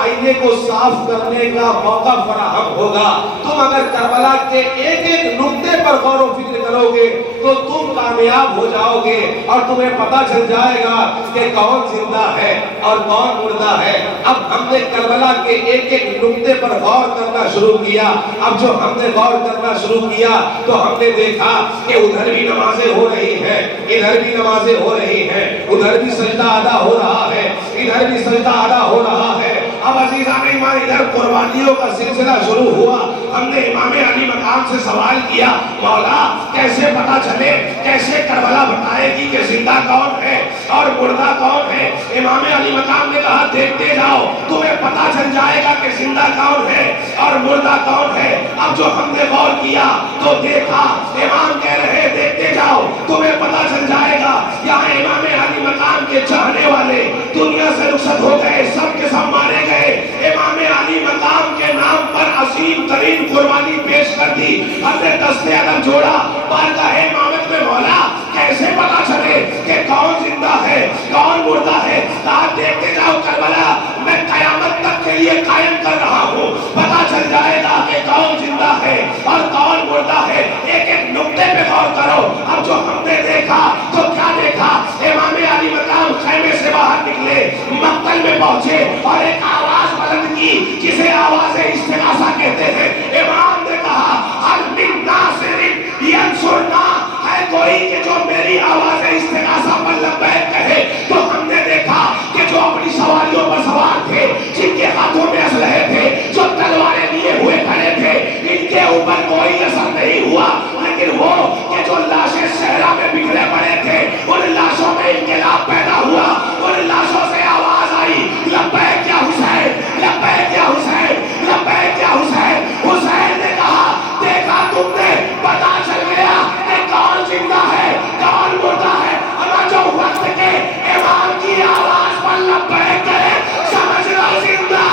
آئینے کو صاف کرنے کا موقع فراہم ہوگا۔ تم اگر کربلا کے ایک ایک نقطے پر غور و فکر کرو گے تو تم کامیاب ہو جاؤ گے اور تمہیں پتہ چل جائے گا کہ کون زندہ ہے اور کون مردہ ہے۔ اب ہم نے کربلا کے ایک ایک نقطے پر غور کرنا شروع کیا۔ اب جو ہم نے غور کرنا شروع کیا تو ہم نے دیکھا کہ ادھر بھی نمازیں ہو رہی ہیں، ادھر بھی نمازیں ہو رہی ہیں، ادھر بھی سجدہ ادا ہو رہا ہے، ادھر بھی سجدہ ادا ہو رہا ہے۔ اب عزیزان ایمان ادھر قربانیوں کا سلسلہ شروع ہوا۔ ہم نے امام علی مقام سے سوال کیا، مولا کیسے پتہ چلے، کیسے کربلا بتائے گی کہ زندہ کون ہے اور مردہ کون ہے؟ امام علی مقام نے کہا دیکھتے جاؤ، تمہیں پتہ چل جائے گا کہ زندہ کون ہے اور مردہ کون ہے۔ اب جو ہم نے غور کیا تو دیکھا، امام کہہ رہے دیکھتے جاؤ تمہیں پتہ چل جائے گا۔ یہاں امام علی مقام کے چاہنے والے دنیا سے رخصت ہو گئے، سب کے سب مارے گئے۔ امام علی مقام کے نام پر عظیم ترین قربانی پیش کر دی۔ ہم نے دست ادب جوڑا، بارگاہ امامت میں مولا کیسے پتہ چلے کہ کون زندہ ہے کون مردہ ہے؟ کہا دیکھتے جاؤ کربلا میں قیامت تک کے لیے قائم کر رہا ہوں، پتہ چل جائے گا کہ کون زندہ ہے اور کون مردہ ہے۔ ایک ایک نقطے پہ غور کرو۔ اب جو ہم نے دیکھا تو کیا دیکھا؟ امام علی مقام خیمے سے باہر نکلے، مقتل میں پہنچے اور ایک آواز بلند کی جسے آواز استغاثہ کہتے ہیں۔ امام نے کہا حل من ناصر ینصرنا، ہے کوئی کہ جو میری آواز استغاثہ پر لبیک کہے؟ تو ہم نے دیکھا کہ جو اپنی سواریوں پر سوار تھے، جن کے ہاتھوں میں اسلحے تھے، جو تلواریں لیے ہوئے کھڑے تھے، ان کے اوپر کوئی اثر نہیں ہوا، لیکن وہ کہ جو لاشیں صحرا میں بکھرے پڑے تھے، ان لاشوں میں انقلاب پیدا ہوا۔ ان لاشوں سے آواز آئی لبیک یا حسین، لبیک یا حسین، لبیک یا حسین۔ حسین نے کہا دیکھا تم نے، پتہ چل گیا کہ کون زندہ ہے کون مردہ ہے۔ اگر جو وقت کے امام کی آواز پر لبیک کرے سمجھ لو زندہ۔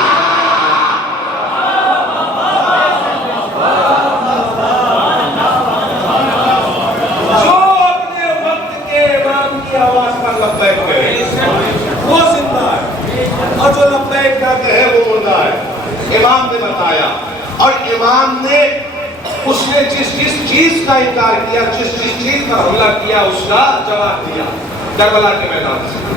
جو اپنے وقت کے امام کی آواز پر لبیک کرے وہ زندہ ہے، اور جو لبیک نہ کہے وہ مردہ ہے۔ امام نے بتایا، اور امام نے اس نے جس چیز کا انکار کیا، جس چیز پر حملہ کیا، اس کا جواب دیا کربلا کے میدان سے۔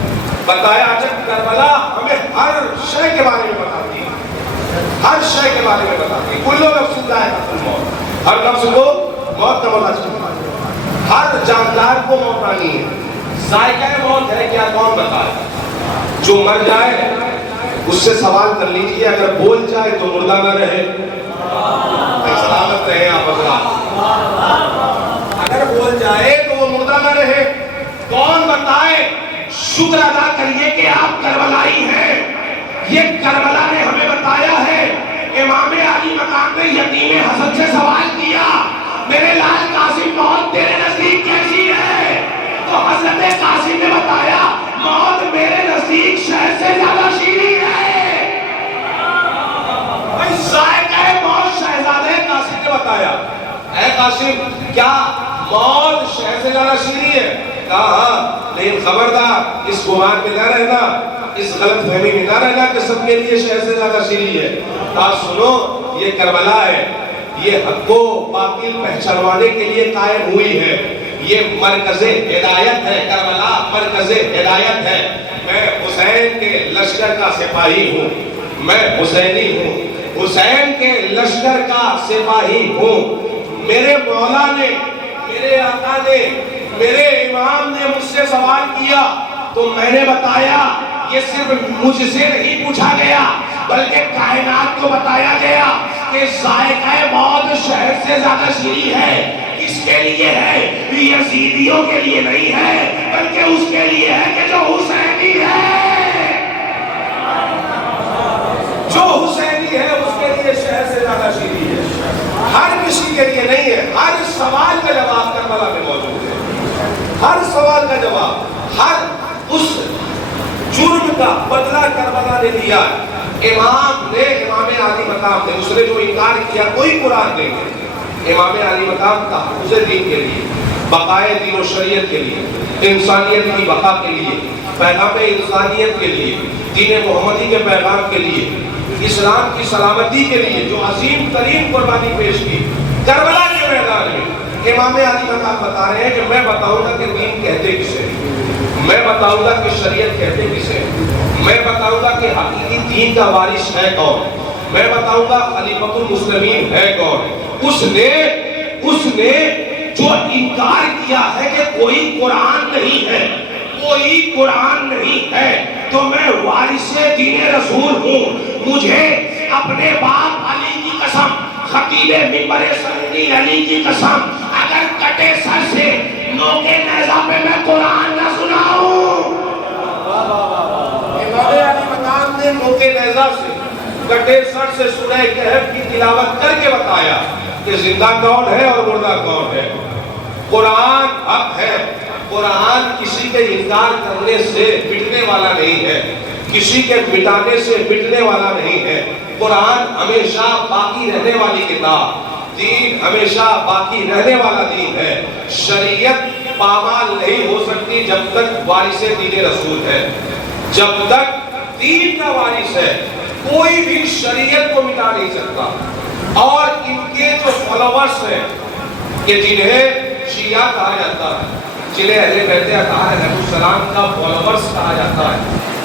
بتایا جب کربلا ہمیں ہر شے کے بارے میں بتاتی ہے، ہر شے کے بارے میں بتاتی ہے۔ کل نفس ذائقۃ الموت، ہر نفس کو موت کا مزہ چکھنا ہے، ہر جاندار کو موت آنی ہے۔ ذائقہ موت ہے کیا کون بتائے؟ جو مر جائے اس سے سوال کر لیجئے، اگر بول جائے تو مردہ نہ رہے، سلامت رہے آپ حضرات۔ اگر بول جائے تو وہ مردہ نہ رہے۔ کون بتائے؟ شکر ادا کریے کہ آپ کربلائی ہیں۔ یہ کربلا نے ہمیں بتایا ہے۔ امام علی مقام نے یتیم حسن سے سوال کیا، میرے لال قاسم موت تیرے نزدیک کیسی ہے؟ تو حضرت قاسم نے بتایا موت میرے نزدیک شہد سے زیادہ شیریں ہے۔ ذائقہ موت شہزادہ قاسم نے بتایا، اے قاسم کیا موت شہد سے زیادہ شیریں ہے؟ کہا ہاں، لیکن خبردار اس گمان میں نہ رہنا، اس غلط فہمی میں نہ رہنا کہ سب کے لیے شہد سے زیادہ شیریں ہے۔ کہا سنو یہ کربلا ہے، یہ حق کو باطل پہچانوانے کے لیے قائم ہوئی ہے، یہ مرکز ہدایت ہے، کربلا مرکز ہدایت ہے۔ میں حسین کے لشکر کا سپاہی ہوں، میں حسینی ہوں، حسین کے لشکر کا سپاہی ہوں۔ میرے مولا نے، میرے آقا نے، میرے امام نے مجھ سے سوال کیا تو میں نے بتایا یہ صرف مجھ سے نہیں پوچھا گیا بلکہ کائنات کو بتایا گیا کہ ذائقہ موت شہد سے زیادہ شیریں ہے۔ کس کے لیے ہے؟ یزیدیوں کے لیے نہیں ہے بلکہ اس کے لیے ہے کہ جو حسینی ہے، جو حسینی ہے اس کے لیے شہد سے زیادہ شیریں ہے۔ ہر کسی کے لیے نہیں ہے۔ ہر سوال کا جواب کربلا میں موجود ہے، ہر سوال کا جواب، ہر اس جرم کا بدلہ کربلا نے دیا ہے۔ امام نے، امام عالی مقام نے، اس نے جو انکار کیا کوئی قرآن نہیں ہے۔ امام علی مقام تحفظ دین کے لیے، بقائے دین و شریعت کے لیے، انسانیت کی بقا کے لیے، پیغام انسانیت کے لیے، دین محمدی کے پیغام کے لیے، اسلام کی سلامتی کے لیے جو عظیم ترین قربانی پیش کی کربلا کے میدان میں، امام علی مقام بتا رہے ہیں کہ میں بتاؤں گا کہ دین کہتے کسے، میں بتاؤں گا کہ شریعت کہتے کسے، میں بتاؤں گا کہ حقیقی دین کا وارث ہے کون، میں بتاؤں گا خلیفۃ المسلمین ہے کون۔ اس نے جو انکار کیا ہے کہ کوئی قرآن نہیں ہے، کوئی قرآن نہیں ہے، تو میں وارث دین رسول ہوں۔ مجھے اپنے باپ علی کی قسم، خطیب منبر سنی علی کی قسم، اگر کٹے سر سے نوکے نیزہ پہ میں قرآن نہ سناؤں۔ امام علی مقام نے نوکے نیزہ سے، کٹے سر سے سورہ کہف کی تلاوت کر کے بتایا کہ زندہ کون ہے اور مردہ کون ہے۔ قرآن حق ہے، قرآن کسی کے انکار کرنے سے مٹنے والا نہیں ہے، کسی کے مٹانے سے مٹنے والا نہیں ہے۔ قرآن ہمیشہ باقی رہنے والی کتاب، دین ہمیشہ باقی رہنے والا دین ہے۔ شریعت پامال نہیں ہو سکتی جب تک وارث دین رسول ہے، جب تک دین کا وارث ہے کوئی بھی شریعت کو مٹا نہیں سکتا۔ اور ان کے جو فالوورز ہیں کہ جنہیں شیعہ کہا جاتا ہے، جنہیں اہل بیت اطہار علیہ السلام کا فالوورز کہا جاتا ہے،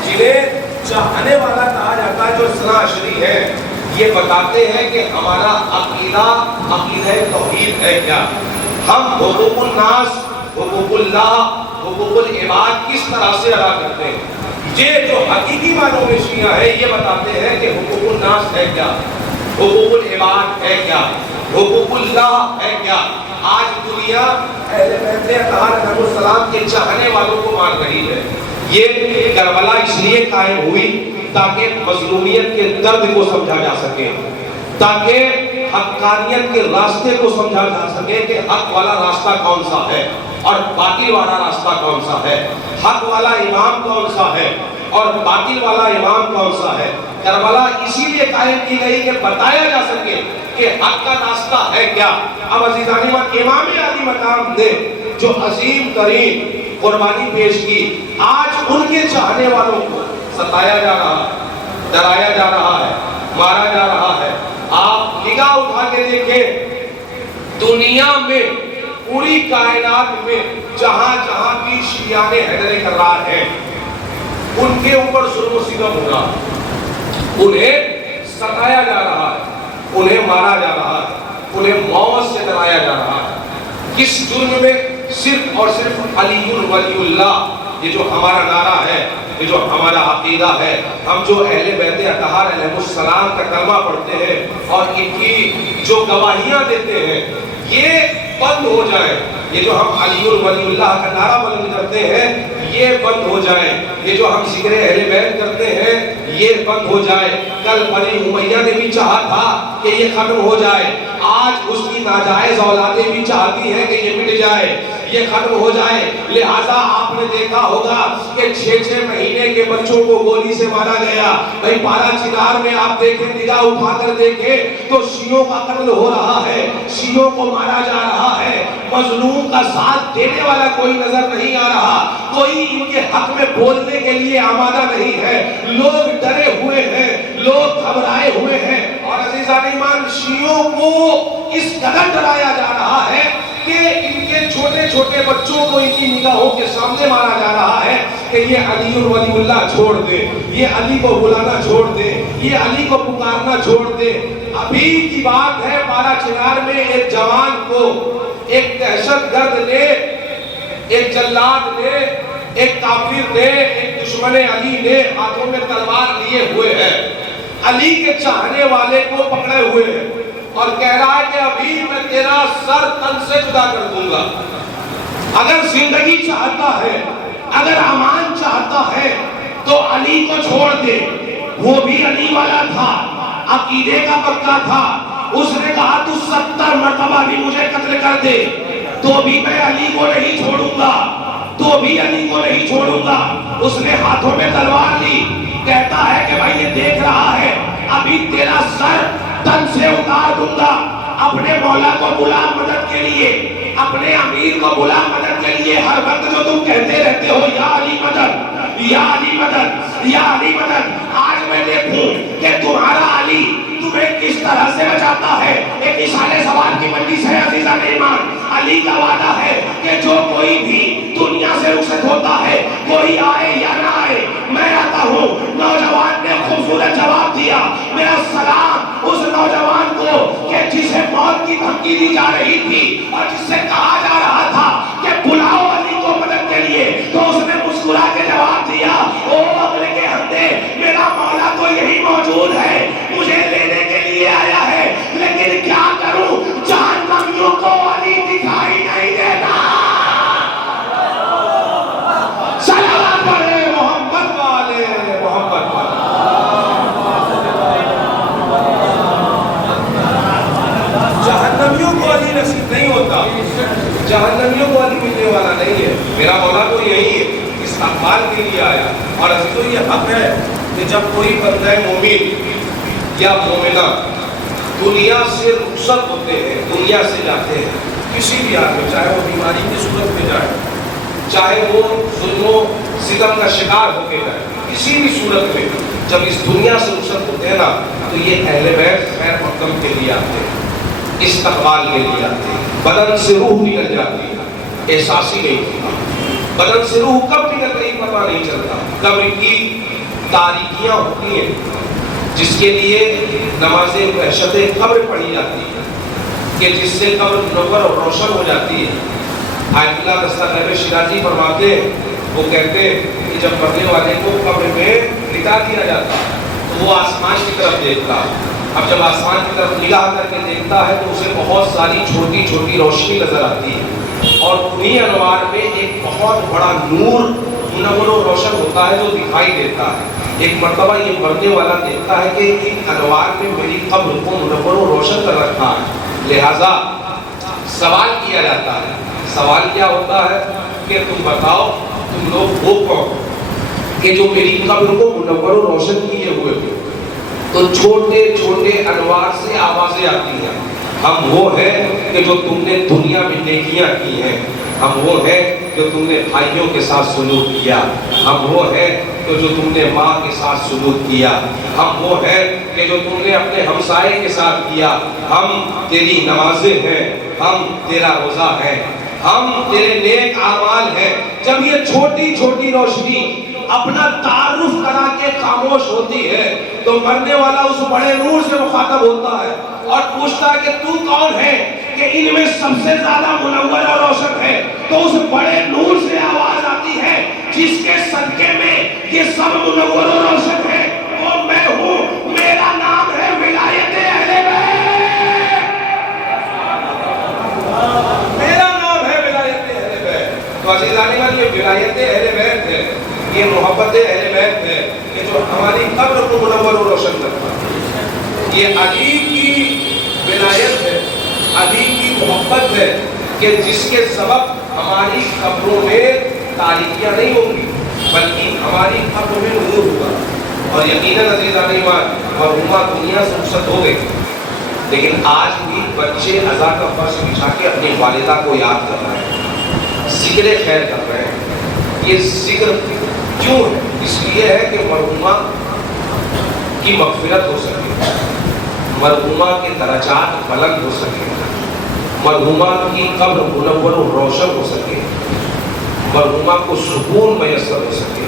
جنہیں چاہنے والا کہا جاتا ہے، جو اثنا عشری ہے، یہ بتاتے ہیں کہ ہمارا عقیدہ توحید ہے کیا، ہم حقوق الناس، حقوق اللہ، حقوق العباد کس طرح سے ادا کرتے ہیں۔ یہ جو حقیقی معنوں میں شیعہ ہے یہ بتاتے ہیں کہ حقوق الناس ہے کیا، حقوق العباد ہے کیا، حقوق اللہ ہے کیا۔ آج دنیا اہل بیت اطہار علیہ السلام کے چاہنے والوں کو مان رہی ہے۔ یہ کربلا اس لیے قائم ہوئی تاکہ مظلومیت کے درد کو سمجھا جا سکے، تاکہ حقانیت کے راستے کو سمجھا جا سکے کہ حق والا راستہ کون سا ہے اور باطل والا راستہ کون سا ہے، حق والا امام کون سا ہے اور باطل والا امام کون سا ہے۔ کربلا اسی لیے قائم کی گئی کہ بتایا جا سکے کہ حق کا راستہ ہے کیا۔ اب عزیزان امام علی مقام نے جو عظیم ترین قربانی پیش کی، آج ان کے چاہنے والوں کو ستایا جا رہا ہے، ڈرایا جا رہا ہے، مارا جا رہا ہے۔ آپ نگاہ اٹھا کے دیکھیں دنیا میں، پوری کائنات میں جہاں جہاں بھی شیعہ حیدر کرار ہیں، ان کے اوپر ظلم و ستم ہو رہا ہے، انہیں ستایا جا رہا ہے، انہیں مارا جا رہا ہے، انہیں موت سے ڈرایا جا رہا ہے۔ کس جرم میں؟ صرف اور صرف علی ولی اللہ، یہ جو ہمارا نعرہ ہے، یہ جو ہمارا عقیدہ ہے، ہم جو اہل بیت اطہار علیہ السلام کا کلمہ پڑھتے ہیں اور ان کی جو گواہیاں دیتے ہیں، یہ بند ہو جائے۔ یہ جو ہم علی ولی اللہ کا نعرہ بلند کرتے ہیں یہ بند ہو جائے، یہ جو ہم ذکر اہل بیت کرتے ہیں یہ بند ہو جائے۔ کل بنی امیہ نے بھی چاہا تھا کہ یہ ختم ہو جائے، آج اس کی ناجائز اولادیں بھی چاہتی ہیں کہ یہ مٹ جائے، یہ ختم ہو جائے۔ لہٰذا آپ نے دیکھا ہوگا کہ 6 مہینے کے بچوں کو گولی سے مارا گیا۔ بھئی پارا چنار میں آپ دیکھیں، نگاہ اٹھا کر دیکھیں تو شیعوں کا قتل ہو رہا ہے، شیعوں کو مارا جا رہا ہے، مظلوم کا ساتھ دینے والا کوئی نظر نہیں آ رہا، کوئی ان کے حق میں بولنے کے لیے آمادہ نہیں ہے۔ لوگ ڈرے ہوئے ہیں، لوگ گھبرائے ہوئے ہیں، اور عزیزان ایمان شیعوں کو اس قدر ڈرایا جا رہا ہے کہ ان کے چھوٹے چھوٹے بچوں کو ان کی نگاہوں کے سامنے مارا جا رہا ہے کہ یہ علی ولی اللہ چھوڑ دے، یہ علی کو بلانا چھوڑ دے، یہ علی کو پکارنا چھوڑ دے. ابھی کی بات ہے بالا چنار میں ایک جوان کو ایک دہشت گرد نے، ایک جلاد نے، ایک کافر نے، ایک دشمن علی نے ہاتھوں میں تلوار لیے ہوئے ہیں، علی کے چاہنے والے کو پکڑے ہوئے ہیں اور کہہ رہا ہے کہ ابھی میں تیرا سر تن سے جدا کر دوں گا. اگر زندگی چاہتا ہے، اگر امان چاہتا ہے تو علی کو چھوڑ دے. وہ بھی علی والا تھا، عقیدے کا پکا تھا. اس نے کہا تو 70 مرتبہ بھی مجھے قتل کر دے تو بھی میں علی کو نہیں چھوڑوں گا، تو بھی علی کو نہیں چھوڑوں گا. اس نے ہاتھوں میں تلوار لی، کہتا ہے کہ بھائی یہ دیکھ رہا ہے ابھی تیرا سر تن سے اتار دوں گا. اپنے مولا کو بلا مدد کے لیے، اپنے امیر کو بلا مدد کے لیے. ہر وقت جو تم کہتے رہتے ہو یا علی مدد، یا علی مدد، یا علی مدد، آج میں دیکھوں کہ تمہارا علی تمہیں کس طرح سے بچاتا ہے. ایک اشارے سوال کی مجلس ہے عزیزان ایمان. علی کا وعدہ ہے کہ جو کوئی بھی دنیا سے رخصت ہوتا ہے، کوئی آئے یا نہ آئے میں آتا ہوں. نوجوان نے خوبصورت جواب دیا. میرا سلام اس نوجوان کو کہ جسے موت کی دھمکی دی جا رہی تھی اور جس سے کہا جا رہا تھا کہ بلاؤ علی کو مدد کے لیے، تو اس نے مسکرا کے جواب دیا او اگلے کے ہندے، میرا مولا تو یہی موجود ہے، مجھے لینے کے لیے آیا ہے، لیکن کیا کروں جہنمیوں کو علی دکھائی نہیں دیتا. صلوات پڑھے محمد والے محمد والے. جہنمیوں کو علی نصیب نہیں ہوتا، جہنمیوں کو علی ملنے والا نہیں ہے. میرا مولا تو یہی ہے، اس اقبال کے لیے آیا. اور عزیزو یہ حق ہے کہ جب کوئی بندہ مومن یا مومنہ دنیا سے رخصت ہوتے ہیں، دنیا سے جاتے ہیں کسی بھی حال میں، چاہے وہ بیماری کی صورت میں جائے، چاہے وہ ظلم و ستم کا شکار ہو کے جائے، کسی بھی صورت میں جب اس دنیا سے رخصت ہوتے ہیں نا تو یہ اہل بیت خیر مقدم کے لیے آتے ہیں، استقبال کے لیے آتے ہیں. بدن سے روح نکل جاتی ہے، احساس ہی نہیں ہوتا. بدن سے روح کب نکل رہی پتہ نہیں چلتا. قبر کی تاریکیاں ہوتی ہیں جس کے لیے نماز وحشت قبر پڑھی جاتی ہے کہ جس سے قبر منور اور روشن ہو جاتی ہے. آیت اللہ دستگیر شیرازی فرماتے ہیں، وہ کہتے ہیں کہ جب مرنے والے کو قبر میں لٹا دیا جاتا تو وہ آسمان کی طرف دیکھتا. اب جب آسمان کی طرف نگاہ کر کے دیکھتا ہے تو اسے بہت ساری چھوٹی چھوٹی روشنی نظر آتی ہے اور انہی انوار میں ایک بہت بڑا نور منور و روشن ہوتا ہے جو دکھائی دیتا ہے. ایک مرتبہ یہ مرنے والا دیکھتا ہے کہ ان انوار میں میری قبر کو منور و روشن کر رکھا ہے. لہذا سوال کیا جاتا ہے. سوال کیا ہوتا ہے کہ تم بتاؤ تم لوگ وہ کون کہ جو میری قبر کو منور و روشن کیے ہوئے ہو. تو چھوٹے چھوٹے انوار سے آوازیں آتی ہیں. ہم وہ ہیں کہ جو تم نے دنیا میں نیکیاں کی ہیں، ہم وہ ہیں جو تم نے بھائیوں کے ساتھ سلوک کیا، ہم وہ ہیں کہ جو تم نے ماں کے ساتھ سلوک کیا، ہم وہ ہیں کہ جو تم نے اپنے ہمسائے کے ساتھ کیا. ہم تیری نمازیں ہیں، ہم تیرا روزہ ہے، ہم تیرے نیک اعمال ہیں. جب یہ چھوٹی چھوٹی روشنی اپنا تعارف کرا کے خاموش ہوتی ہے تو مرنے والا اس بڑے نور سے مخاطب ہوتا ہے اور پوچھتا ہے کہ تو کون ہے کہ ان میں سب سے زیادہ منور اور روشن ہے. تو اس بڑے نور سے آواز آتی ہے جس کے صدقے میں یہ سب منور اور روشن ہے، وہ میں ہوں. میرا نام ہے ولایت اہل بیت. میرا نام ہے ولایت اہل بیت. تو عزیزان یہ ولایت اہل بیت ہے، یہ محبت اہل بیت ہے کہ جو ہماری قبر کو منور و روشن کرتا ہے. یہ علی کی ولایت ہے، علی کی محبت ہے کہ جس کے سبب ہماری قبروں میں تاریکیاں نہیں ہوں گی بلکہ ہماری قبر میں نور ہوگا. اور یقیناً عزیزان ایمان مرحومہ دنیا سے رخصت ہو گئی لیکن آج بھی بچے عزا کا فرش بچھا کے اپنی والدہ کو یاد کر رہے ہیں، ذکر خیر کر رہے ہیں. یہ ذکر کیوں ہے؟ اس لیے ہے کہ مرحومہ کی مغفرت ہو سکے، مرحومہ کے درجات بلند ہو سکے، مرحومہ کی قبر منور و روشن ہو سکے، مرحومہ کو سکون میسر ہو سکے،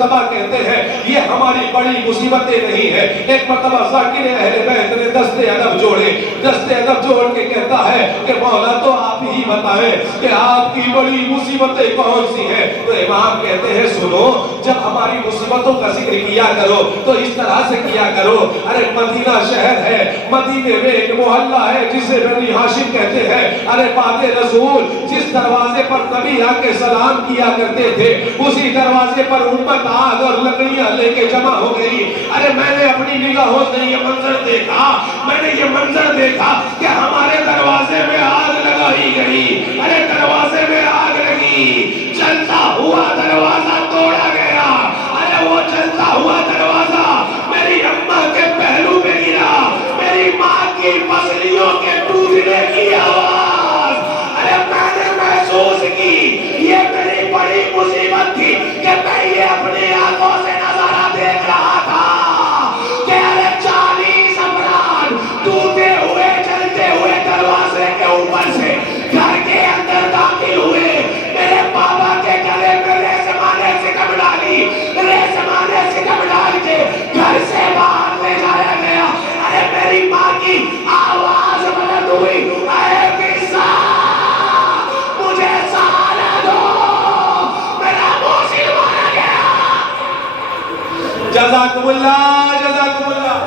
مرتبہ کہتے ہیں یہ ہماری بڑی مصیبتیں نہیں ہیں. ایک مرتبہ ذاکر اہل بیت نے دست ادب جوڑے, دست ادب جوڑ کے کہتا ہے کہ مولا تو آپ ہی بتائیں کہ آپ کی بڑی مصیبتیں کون سی ہیں. تو امام کہتے ہیں سنو, جب ہماری مصیبتوں کا ذکر کیا کرو تو اس طرح سے کیا کرو. ارے مدینہ شہر ہے, مدینے میں ایک محلہ ہے جسے بنی ہاشم کہتے ہیں. ارے بات رسول جس دروازے پر نبی آ کے سلام کیا کرتے تھے اسی دروازے پر امت آگ اور لکڑیاں لے کے جمع ہو گئی. ارے میں نے اپنی نگاہوں سے یہ منظر دیکھا, میں نے یہ منظر دیکھا کہ ہمارے دروازے میں آگ لگائی گئی. ارے دروازے میں آگ لگی, جلتا ہوا دروازہ توڑا گیا. ارے وہ جلتا ہوا دروازہ میری اماں کے پہلو پہ گرا, میری ماں کی پسلیوں کے ٹوٹنے کی آواز. ارے میں نے محسوس کی یہ میری بڑی مصیبت تھی کہ میں یہ اپنی آنکھوں سے نظارہ دیکھ رہا تھا کہ ارے 40 افراد ٹوٹے ہوئے جلتے ہوئے دروازے کے اوپر سے گھر کے اندر داخل ہوئے. میرے بابا کے گلے میں ریسمانے سکم ڈالی, ریسمانے سکم ڈال کے گھر سے باہر لے جایا گیا. ارے میری ماں کی آواز بلند ہوئی, اے قصہ مجھے سہارا دو, میرا موسیقی مارا گیا. جزاکم اللہ, جزاکم اللہ.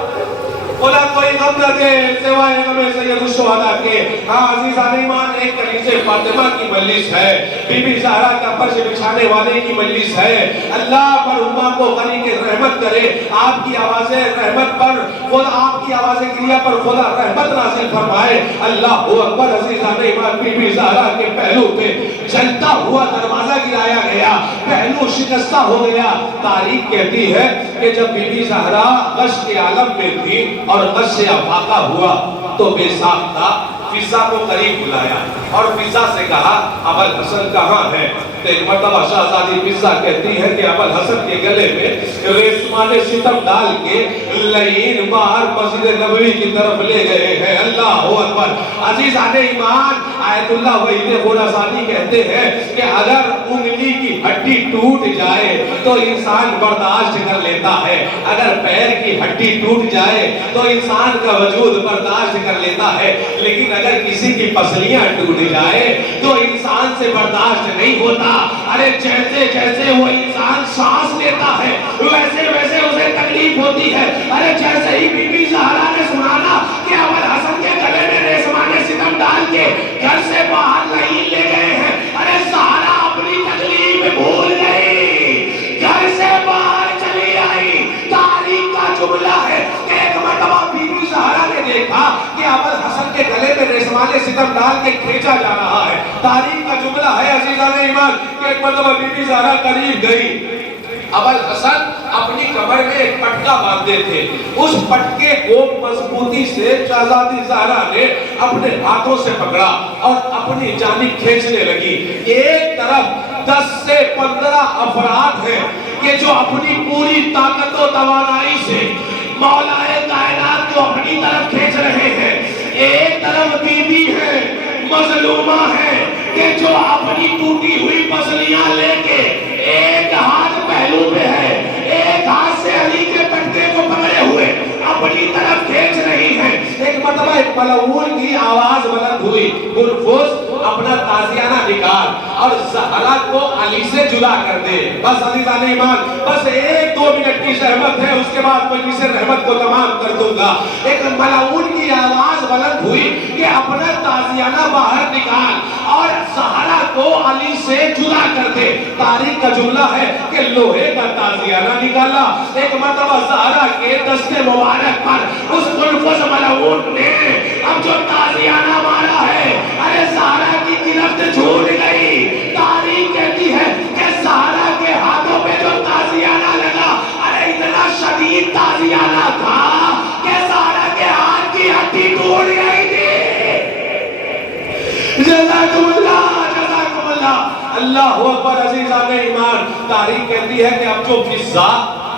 خدا کوئی غم نہ دے سوائے غم سید الشہداء کے. ہاں عزیزان ایمان, ایک کنیز فاطمہ کی مجلس ہے, بی بی زہرا کا فرش بچھانے والے کی مجلس ہے. اللہ مرحومہ کو غنی کے رحمت کرے, آپ کی آواز رحمت پر خدا, آپ کی آواز گریہ پر خدا رحمت نازل فرمائے. اللہ اکبر. عزیزان ایمان, بی بی زہرا کے پہلو پہ جلتا ہوا دروازہ گرایا گیا, پہلو شکستہ ہو گیا. تاریخ کہتی ہے کہ جب بی بی زہرا غش کے عالم میں تھی اور غش سے افاقہ ہوا تو بے ساختہ فضا کو قریب بلایا اور فضا سے کہا ابوالحسن کہاں ہے. تو ایک مرتبہ شہزادی فضا کہتی ہے کہ ابوالحسن کے گلے میں ریسمان ستم ڈال کے لعین باہر مسجد نبوی کی طرف لے گئے ہیں. اللہ اکبر. عزیزان ایمان, آیت اللہ وحید خراسانی کہتے ہیں کہ اگر انگلی کی ہڈی ٹوٹ جائے تو انسان برداشت کر لیتا ہے, اگر پیر کی ہڈی ٹوٹ جائے تو انسان کا وجود برداشت کر لیتا ہے, لیکن اگر کسی کی پسلیاں ٹوٹ جائے تو انسان سے برداشت نہیں ہوتا. ارے جیسے جیسے وہ انسان سانس لیتا ہے ویسے ویسے اسے تکلیف ہوتی ہے. ارے جیسے ہی بی بی زہرا نے سنانا کہ ابوالحسن کے گلے میں ریسمان ستم ڈال کے گھر سے باہر لعین لے گئے ہیں, ارے زہرا اپنی تکلیف بھول گئی, گھر سے باہر چلی آئی. تاریخ کا جملہ ہے کہ ایک مرتبہ بی بی زہرا نے دیکھا کہ ابوالحسن کے گلے میں ریسمان ستم ڈال کے کھینچا جا رہا ہے. تاریخ کا جملہ ہے عزیزان ایمان کہ ایک مرتبہ بی بی زہرا قریب گئی. ابوالحسن اپنی کمر میں ایک پٹکا باندھے تھے, اس پٹکے کو مضبوطی سے شہزادی زہرا نے اپنے ہاتھوں سے پکڑا اور اپنی جانب کھینچنے لگی. ایک طرف 10 سے 15 افراد ہیں کہ جو اپنی پوری طاقت و توانائی سے مولا کائنات کو اپنی طرف کھینچ رہے ہیں. ایک طرف بی بی ہے, مظلومہ ہے کہ جو اپنی ٹوٹی ہوئی پسلیاں لے کے ایک ہاتھ پہلو پہ ہے, ایک ہاتھ سے علی کے پٹکے کو پکڑے ہوئے اپنی طرف کھینچ رہی ہے. ایک مرتبہ ایک ملعون کی آواز بلند ہوئی, گلفوز اپنا تازیانہ نکال اور زہرا کو علی سے جدا کر دے. بس عزیزان ایمان, بس 1-2 منٹ کی زحمت ہے, اس کے بعد مجلس رحمت کو تمام کر دوں گا. ایک ملعون کی آواز بلند ہوئی کہ اپنا تازیانہ باہر نکال اور زہرا کو علی سے جدا کر دے. تاریخ کا جملہ ہے کہ لوہے کا تازیانہ نکالا. ایک مرتبہ زہرا کے دست مبارک پر اس گلفوز ملعون نے اب جو تازیانہ مارا ہے, ارے زہرا کی گرفت چھوٹ گئی. تاریخ کہتی ہے کہ زہرا کے ہاتھوں پہ جو تازیانہ لگا, ارے اتنا شدید تازیانہ تھا کہ زہرا کے ہاتھ کی ہڈی ٹوٹ گئی تھی. جزاکم اللہ, جزاکم اللہ. اللہ اکبر. عزیزان ایمان, تاریخ کہتی ہے کہ اب جو فضا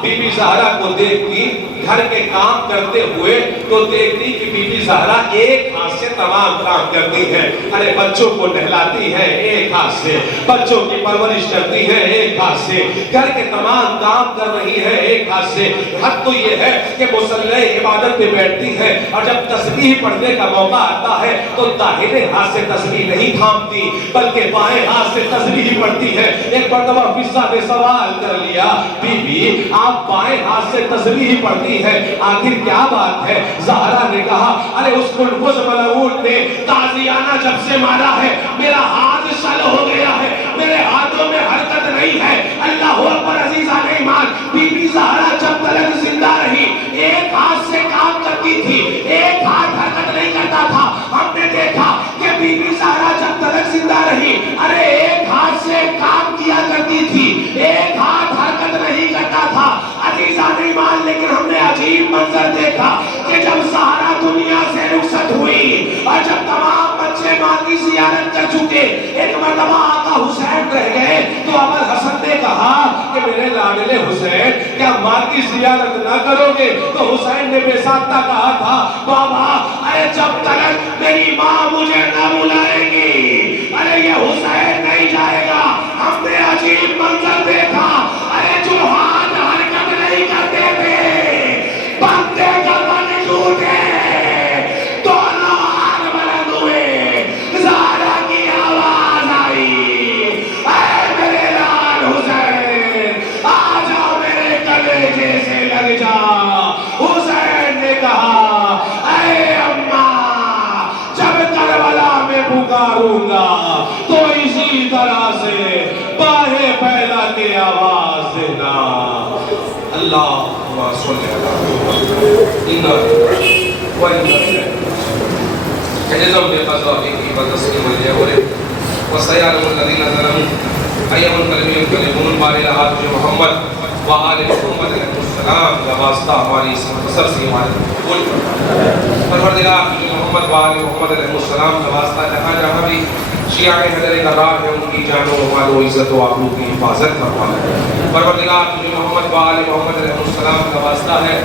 بی بی زہرا کو دیکھتی گھر کے کام کرتے ہوئے تو دیکھتی کہ بی بی زہرا ایک ہاتھ سے تمام کام کرتی ہے. ارے بچوں کو نہلاتی ہے ایک ہاتھ سے, بچوں کی پرورش کرتی ہے ایک ہاتھ سے, گھر کے تمام کام کر رہی ہے ایک ہاتھ سے. حد تو یہ ہے کہ مصلی عبادت پہ بیٹھتی ہے اور جب تسبیح پڑھنے کا موقع آتا ہے تو داہنے ہاتھ سے تسبیح نہیں تھامتی بلکہ بائیں ہاتھ سے تسبیح پڑھتی ہے. ایک مرتبہ قصہ نے سوال کر لیا, بی بی آپ بائیں ہاتھ سے تسبیح پڑھتی ہے, آخر کیا بات ہے؟ زہرا نے کہا ارے اس ملفظ ملعون نے تازیانہ جب سے مارا ہے میرا ہاتھ شل ہو گیا ہے, میرے ہاتھوں میں حرکت نہیں ہے. اللہ اکبر عزیزان ایمان, بی بی زہرا جب تلک زندہ رہی ایک ہاتھ سے کام کرتی تھی, ایک ہاتھ حرکت نہیں کرتا تھا. ہم نے دیکھا کہ بی بی زہرا جب تلک زندہ رہی ارے ایک ہاتھ سے کام کیا کرتی تھی, ایک ہاتھ حرکت نہیں کرتا تھا. عزیزان ایمان, لیکن ہم نے عجیب منظر دیکھا کہ جب زہرا دنیا سے رخصت ہوئی اور جب تمام بچے ماں کی زیارت کر چکے, ایک مرتبہ آقا حسین رہ گئے تو ابو الحسن نے کہا کہ میرے لاڈلے حسین کیا ماں کی زیارت نہ کرو گے؟ تو حسین نے بے ساختہ کہا تھا بابا ارے جب تک میری ماں مجھے نہ بلائے گی ارے یہ حسین نہیں جائے گا. ہم نے عجیب منظر دیکھا, ارے جو ہاتھ حرکت نہیں کرتے تھے بندے گردن ٹوٹے, دونوں ہاتھ بلند ہوئے, زہرا کی آواز آئی اے میرے لال حسین آ جاؤ میرے کلیجے سے لگ جا. حسین نے کہا اے اماں جب کربلا میں پکاروں گا تو اسی طرح سے باہیں پھیلا کے آواز دینا. اللہم صلی اللہ اجزم بقضائه وتسليمه لأمره وسيعلم الذين ظلموا أي منقلب ينقلبون. بارے رہا تجھے محمد وآل محمد علیہ السلام کا واسطہ ہماری سر سے ہمارے قبول فرما. پروردگار تجھے محمد وآل محمد علیہ السلام کا واسطہ جہاں جہاں بھی شیعہ حیدر کرار ہے ان کی جان و مال و عزت و آبرو کی حفاظت فرما. پروردگار تجھے محمد وآل محمد علیہ السلام کا واسطہ ہے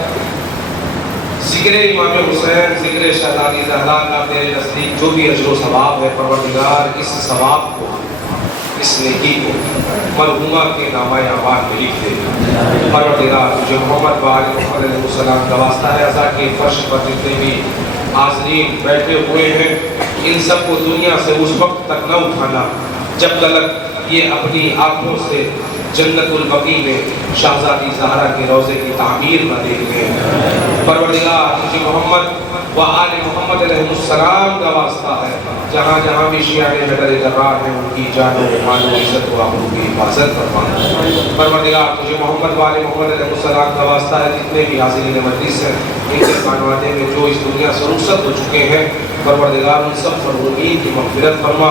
ذکر امام حسین, ذکر شہزادی زہرا کا تیرے نزدیک جو بھی اجر و ثواب ہے پروردگار اس ثواب کو, اس نیکی کو مرحومہ کے نامہ اعمال میں لکھ دے. پروردگار تجھے محمد وآل محمد علیہ السلام کا واسطہ ہے عزا کے فرش پر جتنے بھی حاضرین بیٹھے ہوئے ہیں ان سب کو دنیا سے اس وقت تک نہ اٹھانا جب تک یہ اپنی آنکھوں سے جنت البقیع میں شہزادی زہرا کے روضے کی تعمیر نہ دیکھ لیں. پروردگار تجھے محمد و آل محمد علیہ السلام کا واسطہ ہے جہاں جہاں بھی شیعہ حیدر کرار ہیں ان کی جان و مال و عزت و آبرو کی حفاظت فرما. پروردگار تجھے محمد و آل محمد علیہ السلام کا واسطہ ہے جتنے بھی حاضرین مجلس ہیں ان کے خانوادے میں جو اس دنیا سے رخصت ہو چکے ہیں پروردگار ان سب مرحومین کی مغفرت فرما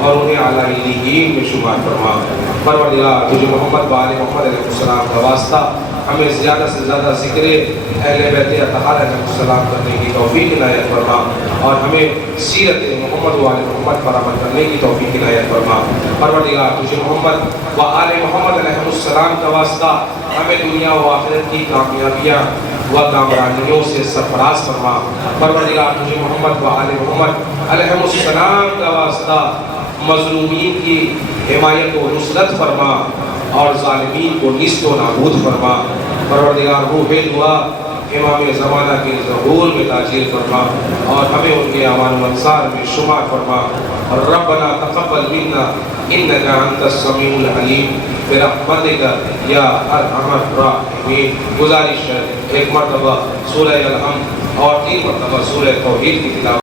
اور انہیں اعلیٰ علیین میں شمار فرما. پروردگار تجھے محمد و آل محمد علیہ السلام کا واسطہ ہمیں زیادہ سے زیادہ ذکر اہل بیت اطہار علیہ السلام کرنے کی توفیق عنایت فرما اور ہمیں سیرت محمد و آل محمد پر عمل کرنے کی توفیق عنایت فرما. پروردگار تجھے محمد و آل محمد علیہ السلام کا واسطہ ہمیں دنیا و آخرت کی کامیابیاں و کامرانیوں سے سرفراز فرما. پروردگار تجھے محمد و آل محمد علیہ السلام کا واسطہ مظلومین کی حمایت و نصرت فرما اور ظالمین کو نیست و نابود فرما. پروردگار روح دعا امام زمانہ کے ظہور میں تاجیل فرما اور ہمیں ان کے اعوان و انصار میں شمار فرما. اور ربنا تقبل منا انک انت السمیع العلیم برحمتک یا ارحم الراحمین. گزارش ہے ایک مرتبہ سورہ الحمد اور 3 مرتبہ سورہ توحید کی تلاوت